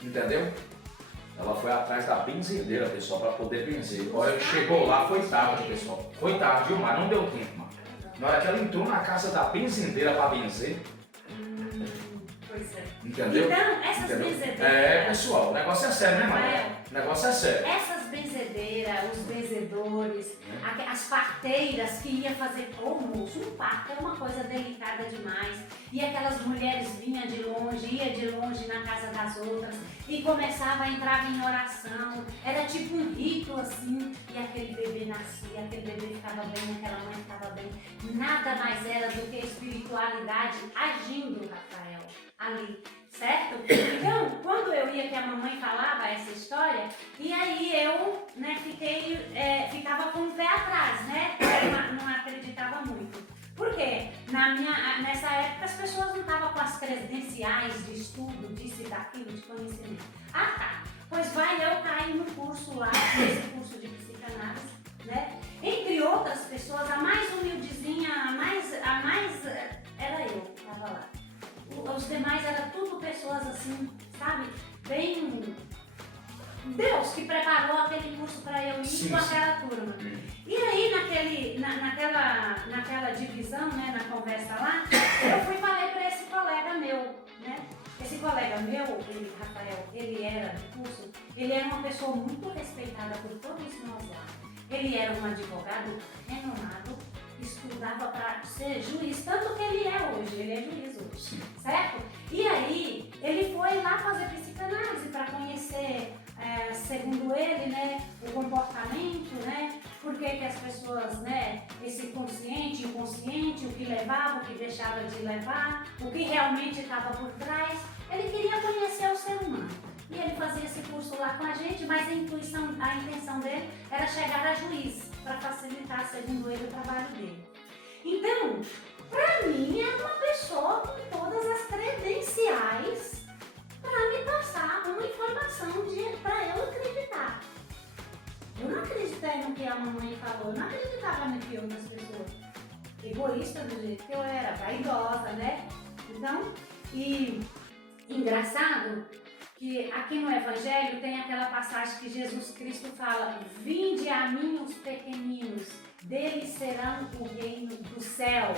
Entendeu? Ela foi atrás da benzedeira, pessoal, pra poder benzer. A hora que chegou lá, foi tarde, pessoal. Foi tarde, viu, mas não deu tempo, mano. Na hora que ela entrou na casa da benzendeira pra benzer. Pois é. Entendeu? Então, essas benzedeiras. Pessoal, o negócio é sério, né, mano? O negócio é sério. Essas benzedeiras, os benzedores, as parteiras que iam fazer almoço, um parto é uma coisa delicada demais. E aquelas mulheres vinham de longe, ia de longe na casa das outras e começava a entrar em oração. Era tipo um rito assim, e aquele bebê nascia, aquele bebê ficava bem, aquela mãe ficava bem. Nada mais era do que espiritualidade agindo, Rafael, ali. Certo? Então, quando eu ia que a mamãe falava essa história, e aí eu, né, ficava com o pé atrás, né? Eu não acreditava muito. Por quê? Nessa época as pessoas não estavam com as credenciais de estudo, disso e daquilo, de conhecimento. Ah, tá. Pois vai, eu caí no curso lá, nesse curso de psicanálise, né? Entre outras pessoas, a mais humildezinha, a mais era eu que estava lá. Os demais eram tudo pessoas assim, sabe? Bem... Deus que preparou aquele curso para eu ir com aquela turma. E aí, naquela divisão, né, na conversa lá, eu fui e falei para esse colega meu, né? Esse colega meu, Rafael, ele era do curso, ele era uma pessoa muito respeitada por todos nós lá. Ele era um advogado renomado, estudava para ser juiz, tanto que ele é hoje, ele é juiz hoje, certo? E aí, ele foi lá fazer psicanálise para conhecer, segundo ele, né, o comportamento, né, por que as pessoas, né, esse consciente, inconsciente, o que levava, o que deixava de levar, o que realmente estava por trás. Ele queria conhecer o ser humano. E ele fazia esse curso lá com a gente, mas a intenção dele era chegar a juiz, para facilitar, segundo ele, o trabalho dele. Então, para mim, é uma pessoa com todas as credenciais para me passar uma informação para eu acreditar. Eu não acreditei no que a mamãe falou, eu não acreditava no que outras pessoas. Egoísta do jeito que eu era, vaidosa, né? Então, e engraçado que aqui no Evangelho tem aquela passagem que Jesus Cristo fala: vinde a mim os pequeninos, deles serão o reino do céu.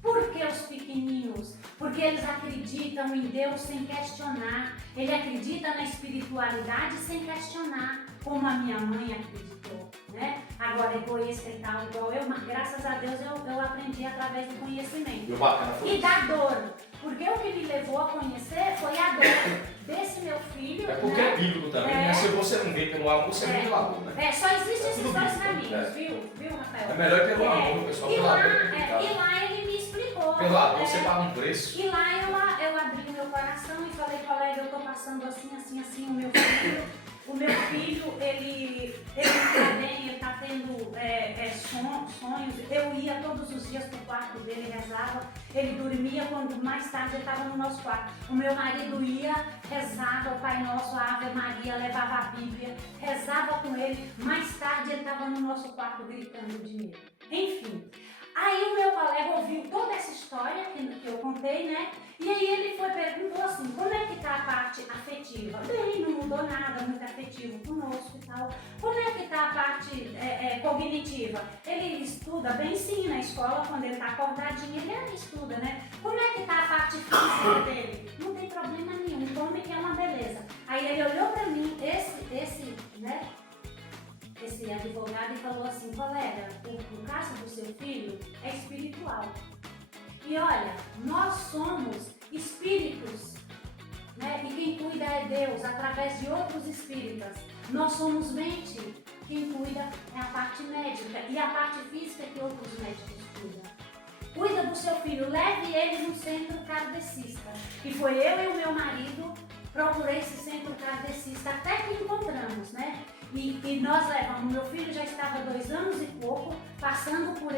Por que os pequeninos? Porque eles acreditam em Deus sem questionar. Ele acredita na espiritualidade sem questionar, como a minha mãe acreditou, né? Agora, egoísta e tal, igual eu, mas graças a Deus eu aprendi através do conhecimento. E da dor. Porque o que me levou a conhecer foi a dor desse meu filho. É porque é bíblico também, né? Se você não vê pelo amor, você vê pelo amor, né? Só existem esses dois caminhos, viu, Rafael? É melhor pelo amor, pessoal. E lá ele me explicou. Pelo amor você paga um preço. E lá eu abri o meu coração e falei: colega, eu tô passando assim, o meu filho. O meu filho, ele está bem, ele está tendo sonhos. Eu ia todos os dias pro quarto dele, rezava. Ele dormia, quando mais tarde ele estava no nosso quarto. O meu marido ia, rezava o Pai Nosso, a Ave Maria, levava a Bíblia, rezava com ele. Mais tarde ele estava no nosso quarto gritando de medo. Enfim, aí o meu colega ouviu toda essa história que eu contei, né? E aí ele perguntou assim: como é que tá a parte afetiva? Bem, não mudou nada, muito afetivo conosco e tal. Como é que tá a parte cognitiva? Ele estuda bem, sim, na escola, quando ele tá acordadinho, ele estuda, né? Como é que tá a parte física dele? Não tem problema nenhum, come que é uma beleza. Aí ele olhou pra mim, esse advogado, e falou assim: colega, o caso do seu filho é espiritual. E olha, nós somos espíritos, né? E quem cuida é Deus, através de outros espíritas. Nós somos mente, quem cuida é a parte médica, e a parte física que outros médicos cuidam. Cuida do seu filho, leve ele no centro kardecista. E foi eu e o meu marido procurei esse centro kardecista até que encontramos, né? E nós levamos, meu filho já estava 2 anos e pouco, passando por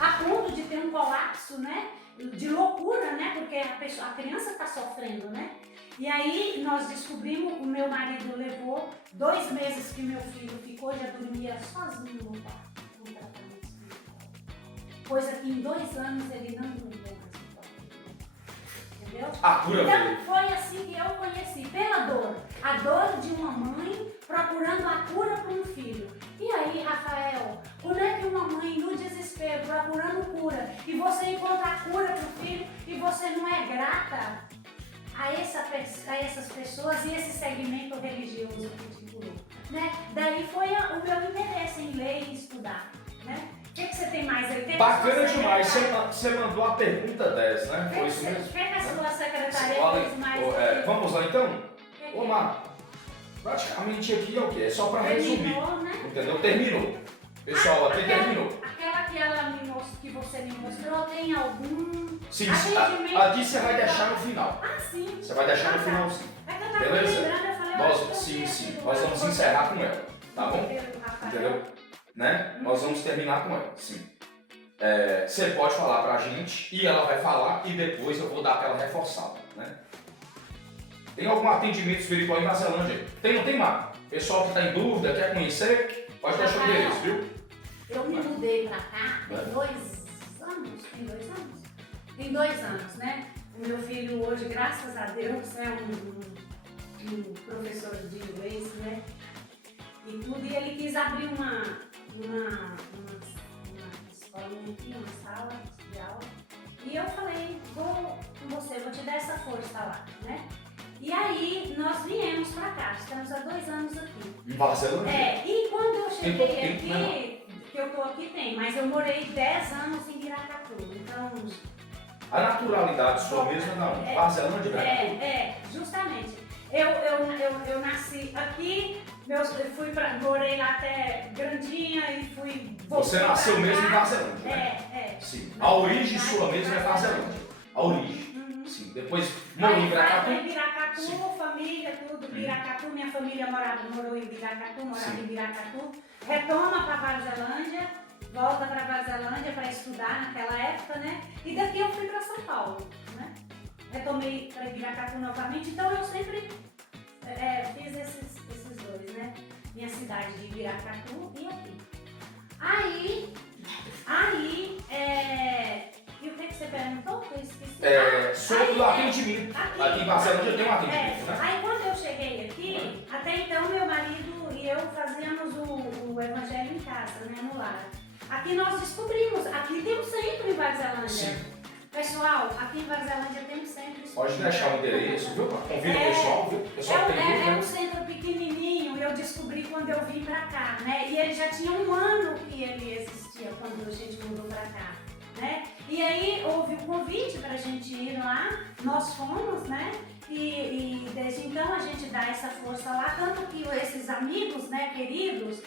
a ponto de ter um colapso, né? De loucura, né? Porque a criança está sofrendo, né? E aí nós descobrimos, o meu marido levou 2 meses que meu filho ficou, já dormia sozinho no quarto, com tratamento espiritual. Coisa que em 2 anos ele não dormiu mais no quarto. Entendeu? A cura então foi assim que eu conheci, pela dor. A dor de uma mãe procurando a cura para um filho. E aí, Rafael, como é que uma mãe no desespero procurando cura e você encontra a cura para o filho e você não é grata a essas pessoas e esse segmento religioso que te curou, né? Daí foi o meu interesse em ler e estudar, né? O que você tem mais aí? Bacana demais, você mandou a pergunta 10, né? Foi isso mesmo? O que a sua secretaria fez mais? Vamos lá então? Ô Mar, praticamente aqui é o quê? É só para resumir, né? entendeu? Terminou. Pessoal, aqui terminou. Aquela que você me mostrou, tem algum Sim, atendimento. aqui você vai deixar no final. Ah, sim. Você vai deixar no final, sim. É que eu tava Beleza? lembrando, eu falei, Sim. Nós vamos encerrar com ela, tá bom? Entendeu? Né? Nós vamos terminar com ela, sim. Você pode falar pra gente e ela vai falar e depois eu vou dar aquela reforçada, né? Tem algum atendimento espiritual em Varzelândia? Não tem, Marco? Pessoal que está em dúvida, quer conhecer, pode deixar o endereço, viu? Eu me mudei pra cá tem 2 anos. Tem 2 anos, né? O meu filho hoje, graças a Deus, é um professor de inglês, né? E tudo, e ele quis abrir uma escolinha aqui, uma sala de aula. E eu falei, vou com você, vou te dar essa força lá, né? E aí, nós viemos pra cá, estamos há 2 anos aqui. Em Varzelândia? E quando eu cheguei aqui, que eu tô aqui mas eu morei 10 anos em Viracatu, então... A naturalidade sua mesma não, Varzelândia, Viracatu? Justamente. Eu nasci aqui, morei lá até Grandinha e fui... Você nasceu mesmo em Varzelândia, né? Sim. A origem sua mesmo é Varzelândia. A origem. Sim. Depois morou em Viracatu. Em Viracatu, família, tudo. Viracatu, minha família morou em Viracatu, morava em Viracatu. Retoma para Varzelândia, volta para Varzelândia para estudar naquela época, né? E daqui eu fui para São Paulo, né? Retomei para Viracatu novamente, então eu sempre fiz esses 2, né? Minha cidade de Viracatu e aqui. E o que você perguntou? Eu esqueci. Sobre o atendimento. Aqui em Varzelândia tem um atendimento, né? Aí quando eu cheguei aqui, até então meu marido e eu fazíamos o evangelho em casa, né, no lar. Aqui nós descobrimos, aqui tem um centro em Varzelândia. Sim. Pessoal, aqui em Varzelândia tem um centro. Pode deixar o endereço, viu? Convida o pessoal, viu? O pessoal tem dúvida. É um centro pequenininho, eu descobri quando eu vim pra cá, né? E ele já tinha 1 ano que ele existia quando a gente mudou pra cá, né? E aí houve um convite pra gente ir lá, nós fomos, né? E desde então a gente dá essa força lá, tanto que esses amigos, né, queridos,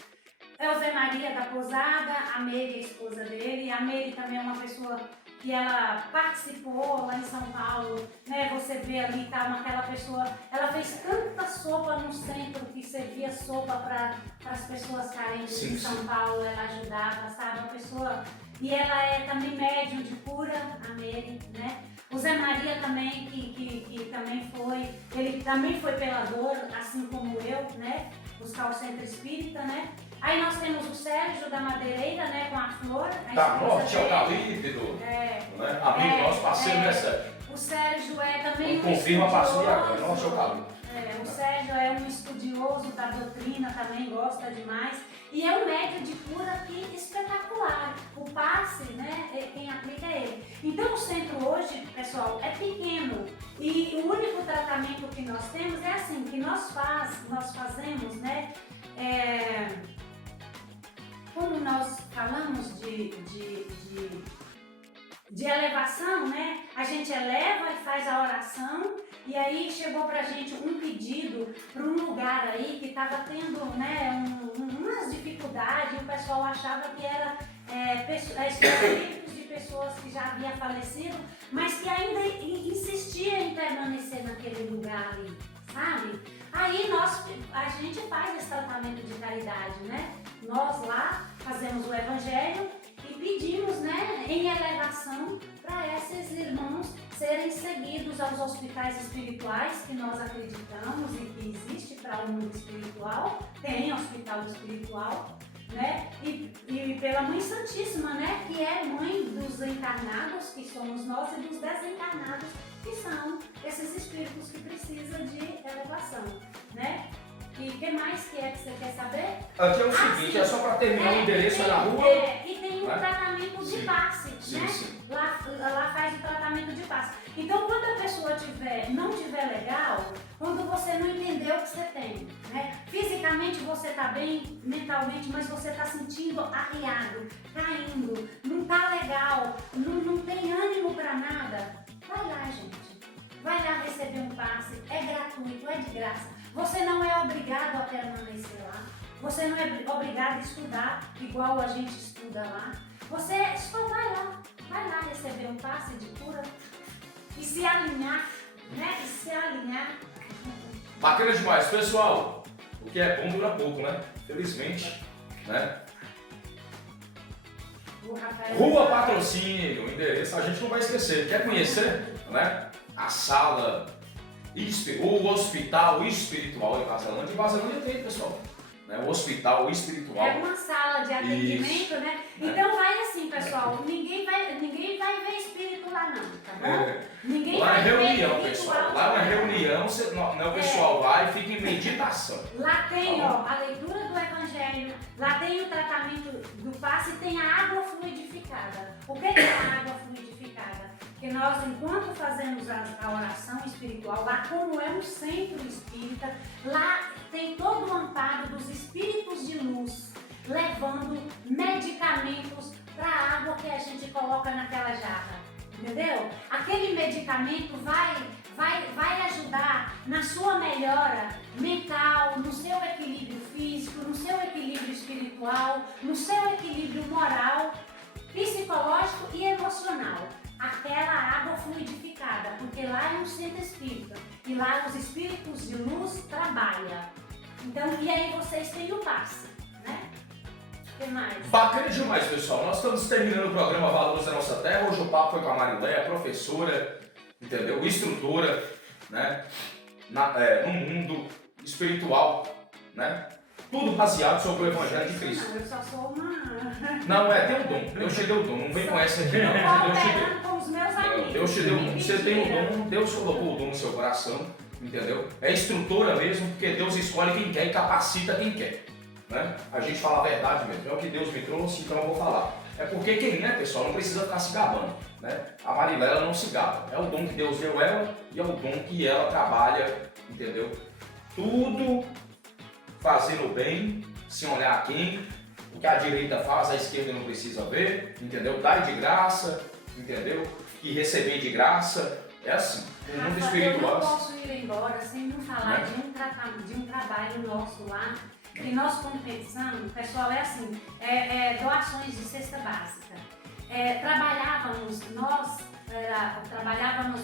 é o Zé Maria da Posada, a Meire, a esposa dele, a Meire também é uma pessoa que ela participou lá em São Paulo, né? Você vê ali, tá, aquela pessoa, ela fez tanta sopa no centro que servia sopa para as pessoas carentes de São Paulo, ela ajudava, sabe? Uma pessoa, e ela é também médium de cura, a Meire, né? O Zé Maria também, que também foi, ele também foi pelador, assim como eu, né? Buscar o centro espírita, né? Aí nós temos o Sérgio da Madeireira, né, com a Flor. Da Norte Eucalipto. Amigo nosso, parceiro, né, Sérgio? O Sérgio é também confirma, parceiro de agora, Norte Eucalipto. O Sérgio é um estudioso da doutrina, também gosta demais. E é um médium de cura aqui espetacular. O passe, né, quem aplica é ele. Então o centro hoje, pessoal, é pequeno. E o único tratamento que nós temos é assim, que nós fazemos, né, como nós falamos de elevação, né? A gente eleva e faz a oração, e aí chegou pra gente um pedido para um lugar aí que estava tendo, né, umas dificuldades, e o pessoal achava que era espíritos de pessoas que já haviam falecido, mas que ainda insistia em permanecer naquele lugar ali, sabe? Aí a gente faz esse tratamento de caridade, né? Nós lá fazemos o evangelho e pedimos, né, em elevação para esses irmãos serem seguidos aos hospitais espirituais que nós acreditamos e que existe para o mundo espiritual, tem hospital espiritual, né? E pela Mãe Santíssima, né, que é mãe dos encarnados, que somos nós, e dos desencarnados, que são esses espíritos que precisam de elevação, né? E o que mais que você quer saber? Aqui é o seguinte, é só para terminar o endereço na rua. E tem um tratamento de passe, né? Lá faz o tratamento de passe. Então, quando a pessoa não tiver legal, quando você não entendeu o que você tem, né? Fisicamente você está bem, mentalmente, mas você está sentindo arriado, caindo, não está legal, não tem ânimo para nada, vai lá, gente. Vai lá receber um passe, é gratuito, é de graça. Você não é obrigado a permanecer lá. Você não é obrigado a estudar igual a gente estuda lá. Você só vai lá. vai lá receber um passe de cura e se alinhar, né? E se alinhar. Bacana demais, pessoal. O que é bom dura pouco, né? Felizmente, né? Rua Patrocínio, o endereço a gente não vai esquecer. Quer conhecer, né? A sala, o hospital espiritual em Vazalândia. Em Vazalândia tem, pessoal. Né? O hospital espiritual. É uma sala de atendimento, Isso, né? Então vai assim, pessoal. Ninguém vai ver espírito lá não, tá bom? Ninguém lá vai é ver reunião, pessoal. ritual. Lá na reunião, o pessoal vai e fica em meditação. Lá tem, ó, a leitura do Evangelho, lá tem o tratamento do passe e tem a água fluidificada. O que é a água fluidificada? Que nós, enquanto fazemos a oração espiritual, lá como é um centro espírita, lá tem todo o amparo dos espíritos de luz, levando medicamentos para a água que a gente coloca naquela jarra. Entendeu? Aquele medicamento vai ajudar na sua melhora mental, no seu equilíbrio físico, no seu equilíbrio espiritual, no seu equilíbrio moral, psicológico e emocional. Aquela água fluidificada, porque lá é um centro espírita e lá os espíritos de luz trabalham. Então, e aí vocês têm o passe, né? O que mais? Bacana demais, pessoal. Nós estamos terminando o programa Valores da Nossa Terra. Hoje o papo foi com a Marileia, professora, entendeu? Instrutora, né? No mundo espiritual, né? Tudo baseado sobre o Evangelho de Cristo. Não, eu só sou uma... Não, tem o dom. Deus te deu o dom. Não vem com essa aqui, não. Eu vou operando com os meus amigos. Deus te deu o dom. Você tem o dom. Deus colocou o dom no seu coração, entendeu? É instrutora mesmo, porque Deus escolhe quem quer e capacita quem quer. Né? A gente fala a verdade mesmo. É o que Deus me trouxe, então eu vou falar. É porque quem, né, pessoal, não precisa ficar se gabando. Né? A Marileia não se gaba. É o dom que Deus deu ela e é o dom que ela trabalha, entendeu? Tudo fazendo bem, sem olhar a quem. O que a direita faz, a esquerda não precisa ver, entendeu? Dai de graça, entendeu? E receber de graça, é assim. O mundo espiritual. Eu não posso ir embora sem não falar de um trabalho nosso lá, que nós compensamos, pessoal, é assim, doações de cesta básica. Trabalhávamos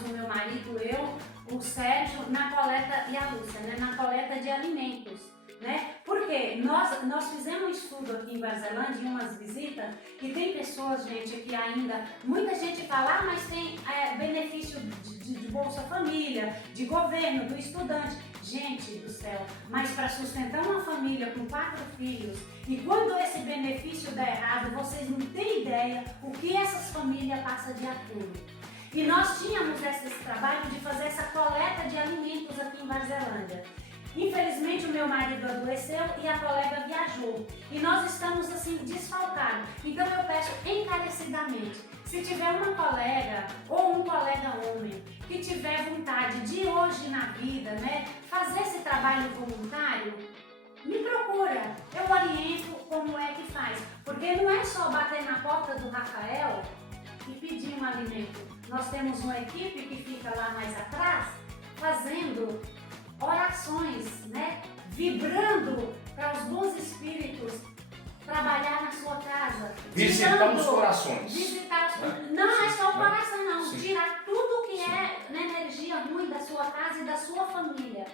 o meu marido, eu, o Sérgio, na coleta, e a Lúcia, né, na coleta de alimentos. Né? Porque nós fizemos um estudo aqui em Vazalândia, em umas visitas, e tem pessoas, gente, que ainda, muita gente fala, mas tem benefício de Bolsa Família, de governo, do estudante. Gente do céu, mas para sustentar uma família com 4 filhos, e quando esse benefício dá errado, vocês não têm ideia o que essas famílias passam de apuro. E nós tínhamos esse trabalho de fazer essa coleta de alimentos aqui em Vazalândia. Infelizmente o meu marido adoeceu e a colega viajou. E nós estamos assim desfalcados. Então eu peço encarecidamente, se tiver uma colega ou um colega homem que tiver vontade de hoje na vida, né, fazer esse trabalho voluntário, me procura. Eu oriento como é que faz. Porque não é só bater na porta do Rafael e pedir um alimento. Nós temos uma equipe que fica lá mais atrás fazendo orações, né? Vibrando para os bons espíritos trabalhar na sua casa. Visitar os corações. Não é só o coração, não. Sim. Tirar tudo que é energia ruim da sua casa e da sua família.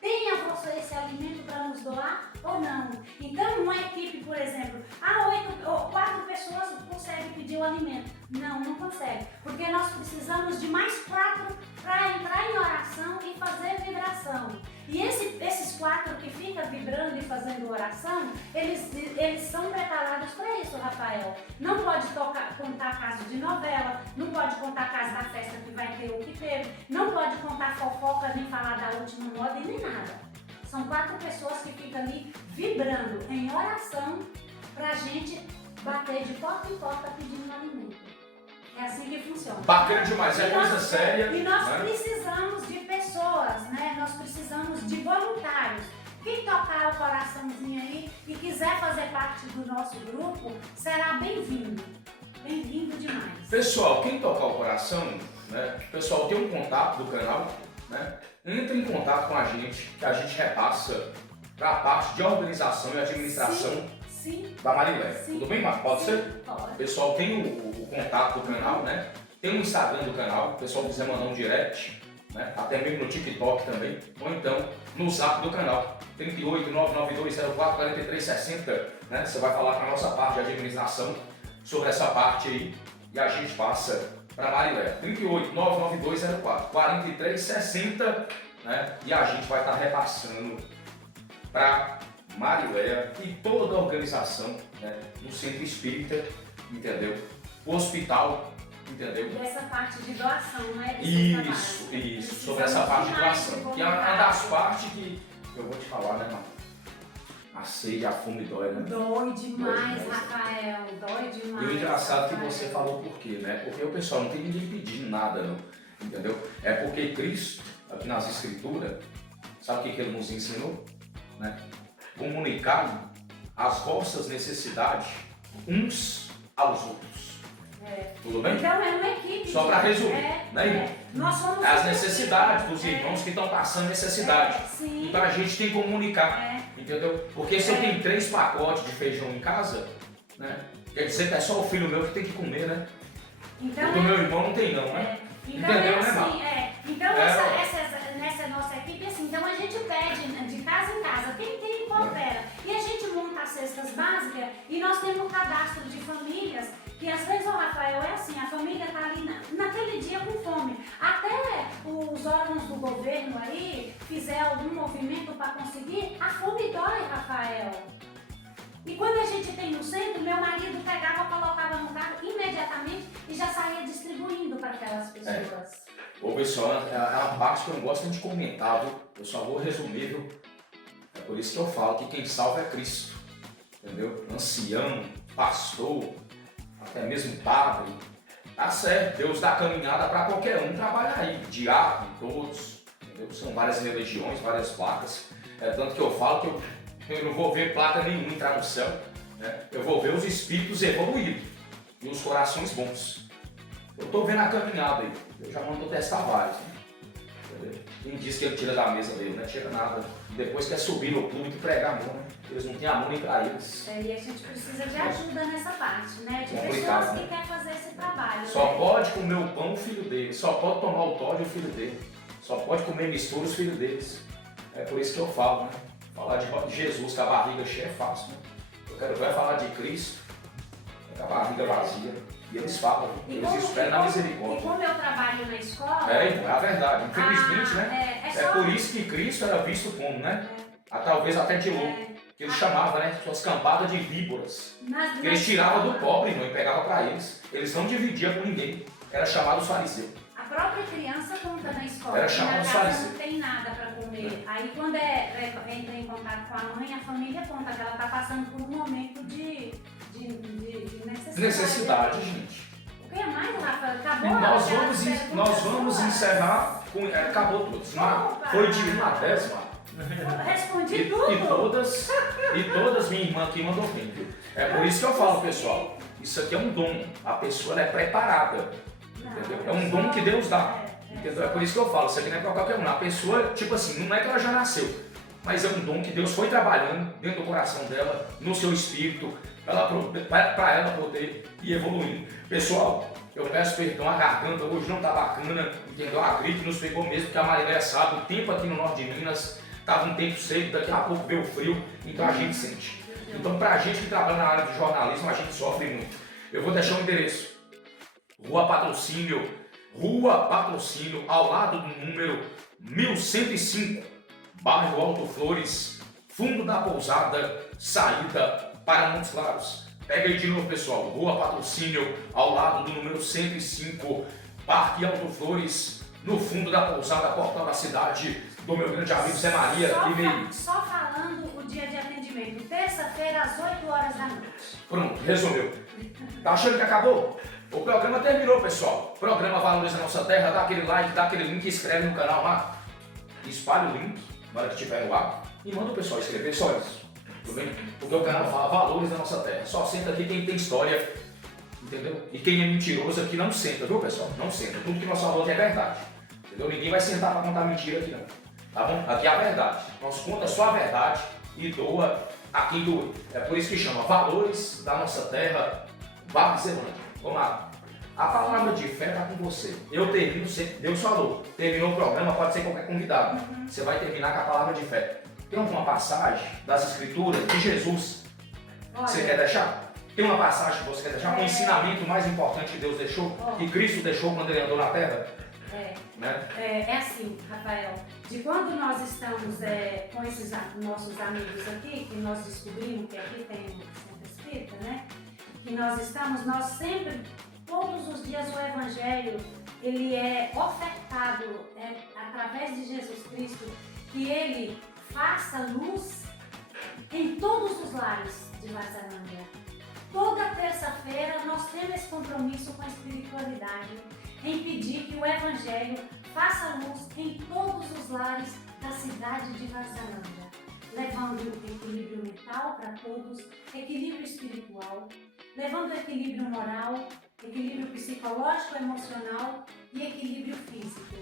Tenha você esse alimento para nos doar ou não? Então, uma equipe, por exemplo, 4 pessoas conseguem pedir o alimento. Não consegue. Porque nós precisamos de mais 4 para entrar em oração e fazer vibração. E esses 4 que ficam vibrando e fazendo oração, eles são preparados para isso, Rafael. Não pode contar caso de novela, não pode contar caso da festa que vai ter ou que teve, não pode contar fofoca, nem falar da última moda e nem nada. São 4 pessoas que ficam ali vibrando em oração pra gente bater de porta em porta pedindo alimento. É assim que funciona. Bacana demais, é coisa séria. E nós precisamos de pessoas, né? Nós precisamos de voluntários. Quem tocar o coraçãozinho aí e quiser fazer parte do nosso grupo, será bem-vindo. Bem-vindo demais. Pessoal, quem tocar o coração, né? Pessoal, tem um contato do canal, né? Entre em contato com a gente, que a gente repassa para a parte de organização e administração. Sim. Sim. da Marilé. Sim. Tudo bem, Marco? Pode Sim, ser? pode. O pessoal tem o contato do canal, né? Tem o Instagram do canal, o pessoal quiser mandar um direct, né? Até mesmo no TikTok também, ou então no zap do canal, 38992044360, né? Você vai falar com a nossa parte de administração sobre essa parte aí e a gente passa para Marilé. 38992044360, né? E a gente vai estar repassando para Marilé e toda a organização, né? No centro espírita, entendeu? O hospital, entendeu? Dessa parte de doação, né? Isso, sobre essa parte de doação. Que é uma das partes que eu vou te falar, né, mano? A sede, a fome dói, né? Dói demais, Rafael, dói demais. E o engraçado é que Rafael. você falou por quê, né? Porque o pessoal não tem ninguém pedindo nada, não. Entendeu? É porque Cristo, aqui nas Escrituras, sabe o que ele nos ensinou? Né? Comunicar as vossas necessidades uns aos outros. Tudo bem? Então é uma equipe. Só para resumir, né, irmão? Nós somos As uma necessidades equipe. dos irmãos que estão passando necessidade. Sim. Então a gente tem que comunicar, entendeu? Porque se eu tenho 3 pacotes de feijão em casa, né? Quer dizer que é só o filho meu que tem que comer, né? Então, O do meu irmão não tem não, né? Então Entendeu, é né, assim, Então É. nessa nossa equipe, assim, então a gente pede de casa em casa, quem coopera. E a gente monta as cestas básicas e nós temos um cadastro de famílias que às vezes, Rafael, é assim, a família tá ali naquele dia com fome. Até os órgãos do governo aí fizer algum movimento para conseguir, a fome dói, Rafael. E quando a gente tem no centro, meu marido pegava, colocava no carro imediatamente e já saía distribuindo para aquelas pessoas. Ô pessoal, é uma parte que eu não gosto de comentar, viu? Eu só vou resumir, viu? É por isso que eu falo que quem salva é Cristo, entendeu? Ancião, pastor, até mesmo padre. Tá certo, Deus dá caminhada para qualquer um trabalhar aí, diácono, todos, entendeu? São várias religiões, várias placas. É tanto que eu falo que eu não vou ver placa nenhuma entrar no céu, né? Eu vou ver os espíritos evoluídos e os corações bons. Eu estou vendo a caminhada aí, eu já mando testar vários. Né? Entendeu? Quem diz que ele tira da mesa dele, não tira nada. Depois quer subir no público e pregar amor, né? Eles não têm amor nem para eles. E a gente precisa de ajuda nessa parte, né? De Complicado, pessoas que né? querem fazer esse trabalho. Só né? pode comer o pão o filho dele, só pode tomar o Todd o filho dele, só pode comer mistura os filhos deles. É por isso que eu falo, né? Falar de Jesus com a barriga cheia é fácil, né? Eu quero ver falar de Cristo com a barriga vazia. E eles falam, eles esperam na misericórdia. E como eu trabalho na escola... É a verdade. Infelizmente, né? É É por isso que Cristo era visto como, né? Talvez até de louco. Que ele chamava, né? Suas campadas de víboras. Que eles tiravam do pobre, irmão, e pegavam para eles. Eles não dividiam com ninguém. Era chamado os fariseus. A própria criança conta na escola. Era que chamado na os casa fariseus. não tem nada para comer. Aí quando entra em contato com a mãe, a família conta que ela está passando por um momento de necessidade. Necessidade, gente. O que mais, Rafa? Acabou? Nós vamos encerrar com. Acabou tudo. Foi de 1 a 10, mano. Respondi tudo. E todas minha irmã aqui mandou bem, viu? É por isso que eu falo, pessoal. Isso aqui é um dom. A pessoa ela é preparada. Entendeu? É um dom que Deus dá. Entendeu? É por isso que eu falo. Isso aqui não é pra qualquer um. A pessoa, tipo assim, não é que ela já nasceu. Mas é um dom que Deus foi trabalhando dentro do coração dela, no seu espírito, para ela poder ir evoluindo. Pessoal, eu peço perdão, a garganta hoje não tá bacana, entendeu? A gripe nos pegou mesmo, porque a Marilé sabe, o tempo aqui no norte de Minas estava um tempo seco, daqui a pouco veio o frio, então a gente sente. Então, pra gente que trabalha na área de jornalismo, a gente sofre muito. Eu vou deixar o endereço. Rua Patrocínio, ao lado do número 1105, bairro Alto Flores, fundo da pousada, saída para Montes Claros. Pega aí de novo, pessoal. Rua Patrocínio, ao lado do número 105, Parque Alto Flores, no fundo da pousada, portal da cidade, do meu grande amigo Zé Maria e Meire. Só falando o dia de atendimento, terça-feira às 8 horas da noite. Pronto, resumiu. Tá achando que acabou? O programa terminou, pessoal. O programa Valoriza a Nossa Terra, dá aquele like, dá aquele link, inscreve no canal lá. Espalha o link, na hora que estiver no ar, e manda o pessoal escrever, só isso. Tudo bem? Porque o canal fala Valores da Nossa Terra. Só senta aqui quem tem história, entendeu? E quem é mentiroso aqui não senta, viu, pessoal? Não senta. Tudo que nós falamos é verdade. Entendeu? Ninguém vai sentar para contar mentira aqui, não. Tá bom? Aqui é a verdade. Nós conta só a verdade e doa aqui do... É por isso que chama Valores da Nossa Terra, Barra Zelândia. Vamos lá. A palavra de fé está com você. Eu termino sempre, Deus falou, terminou o programa, pode ser qualquer convidado. Você vai terminar com a palavra de fé. Tem alguma passagem das Escrituras de Jesus que você quer deixar? Tem uma passagem que você quer deixar? Um ensinamento mais importante que Deus deixou, que Cristo deixou quando Ele andou na Terra? Né? É assim, Rafael, de quando nós estamos com esses nossos amigos aqui, que nós descobrimos que aqui tem um centro espírita, né? Que nós sempre, todos os dias o Evangelho, ele é ofertado através de Jesus Cristo, que ele faça luz em todos os lares de Varzalândia. Toda terça-feira nós temos esse compromisso com a espiritualidade, em pedir que o Evangelho faça luz em todos os lares da cidade de Varzalândia, levando equilíbrio mental para todos, equilíbrio espiritual, levando equilíbrio moral, equilíbrio psicológico, emocional e equilíbrio físico.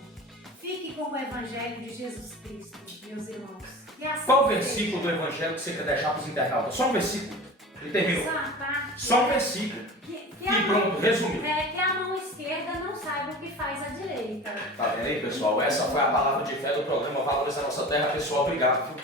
Fique com o Evangelho de Jesus Cristo, meus irmãos. Assim qual versículo do Evangelho que você quer deixar para os internautas? Só um versículo. E terminou. Só um versículo. E pronto, resumiu. Que a mão esquerda não saiba o que faz a direita. Tá vendo aí, pessoal? Essa foi a palavra de fé do programa Valores da Nossa Terra. Pessoal, obrigado.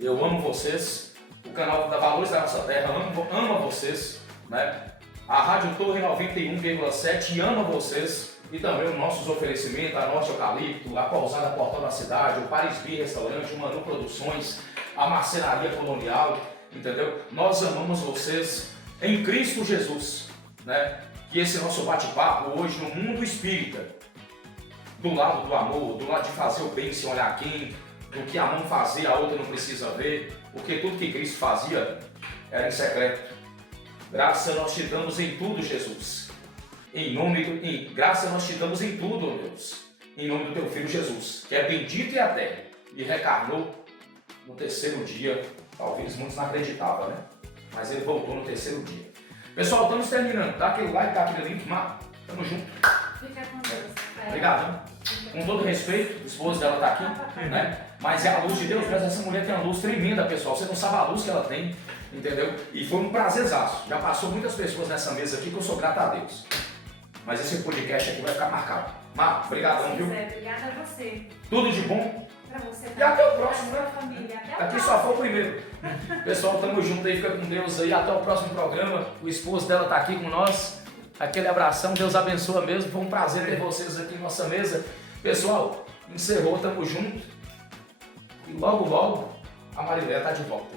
Eu amo vocês. O canal da Valores da Nossa Terra ama vocês, né? A Rádio Torre 91,7 ama vocês. E também os nossos oferecimentos, a Norte Eucalipto, a Pousada Portão da Cidade, o Paris Beer Restaurante, o Manu Produções, a Marcenaria Colonial, entendeu? Nós amamos vocês em Cristo Jesus, né? Que esse nosso bate-papo hoje no mundo espírita, do lado do amor, do lado de fazer o bem sem olhar quem, do que a mão fazia, a outra não precisa ver, porque tudo que Cristo fazia era em secreto. Graça nós te damos em tudo, Jesus. Graça nós te damos em tudo, ó Deus. Em nome do teu Filho Jesus, que é bendito e eterno, e reencarnou no terceiro dia. Talvez muitos não acreditavam, né? Mas ele voltou no terceiro dia. Pessoal, estamos terminando. Dá aquele like, dá aquele link, Mar. Tamo junto. Fica com Deus. Obrigado, né? Com todo respeito, o esposo dela está aqui, né? Mas é a luz de Deus, mas essa mulher tem uma luz tremenda, pessoal. Você não sabe a luz que ela tem, entendeu? E foi um prazerzaço. Já passou muitas pessoas nessa mesa aqui que eu sou grato a Deus. Mas esse podcast aqui vai ficar marcado. Mar, obrigadão, viu? Obrigada a você. Tudo de bom. Pra você. E até o próximo, né? Família. Aqui só foi o primeiro. Pessoal, tamo junto aí, fica com Deus aí. Até o próximo programa. O esposo dela tá aqui com nós. Aquele abração, Deus abençoa mesmo. Foi um prazer ter vocês aqui em nossa mesa. Pessoal, encerrou, tamo junto. E logo, logo, a Marilé tá de volta.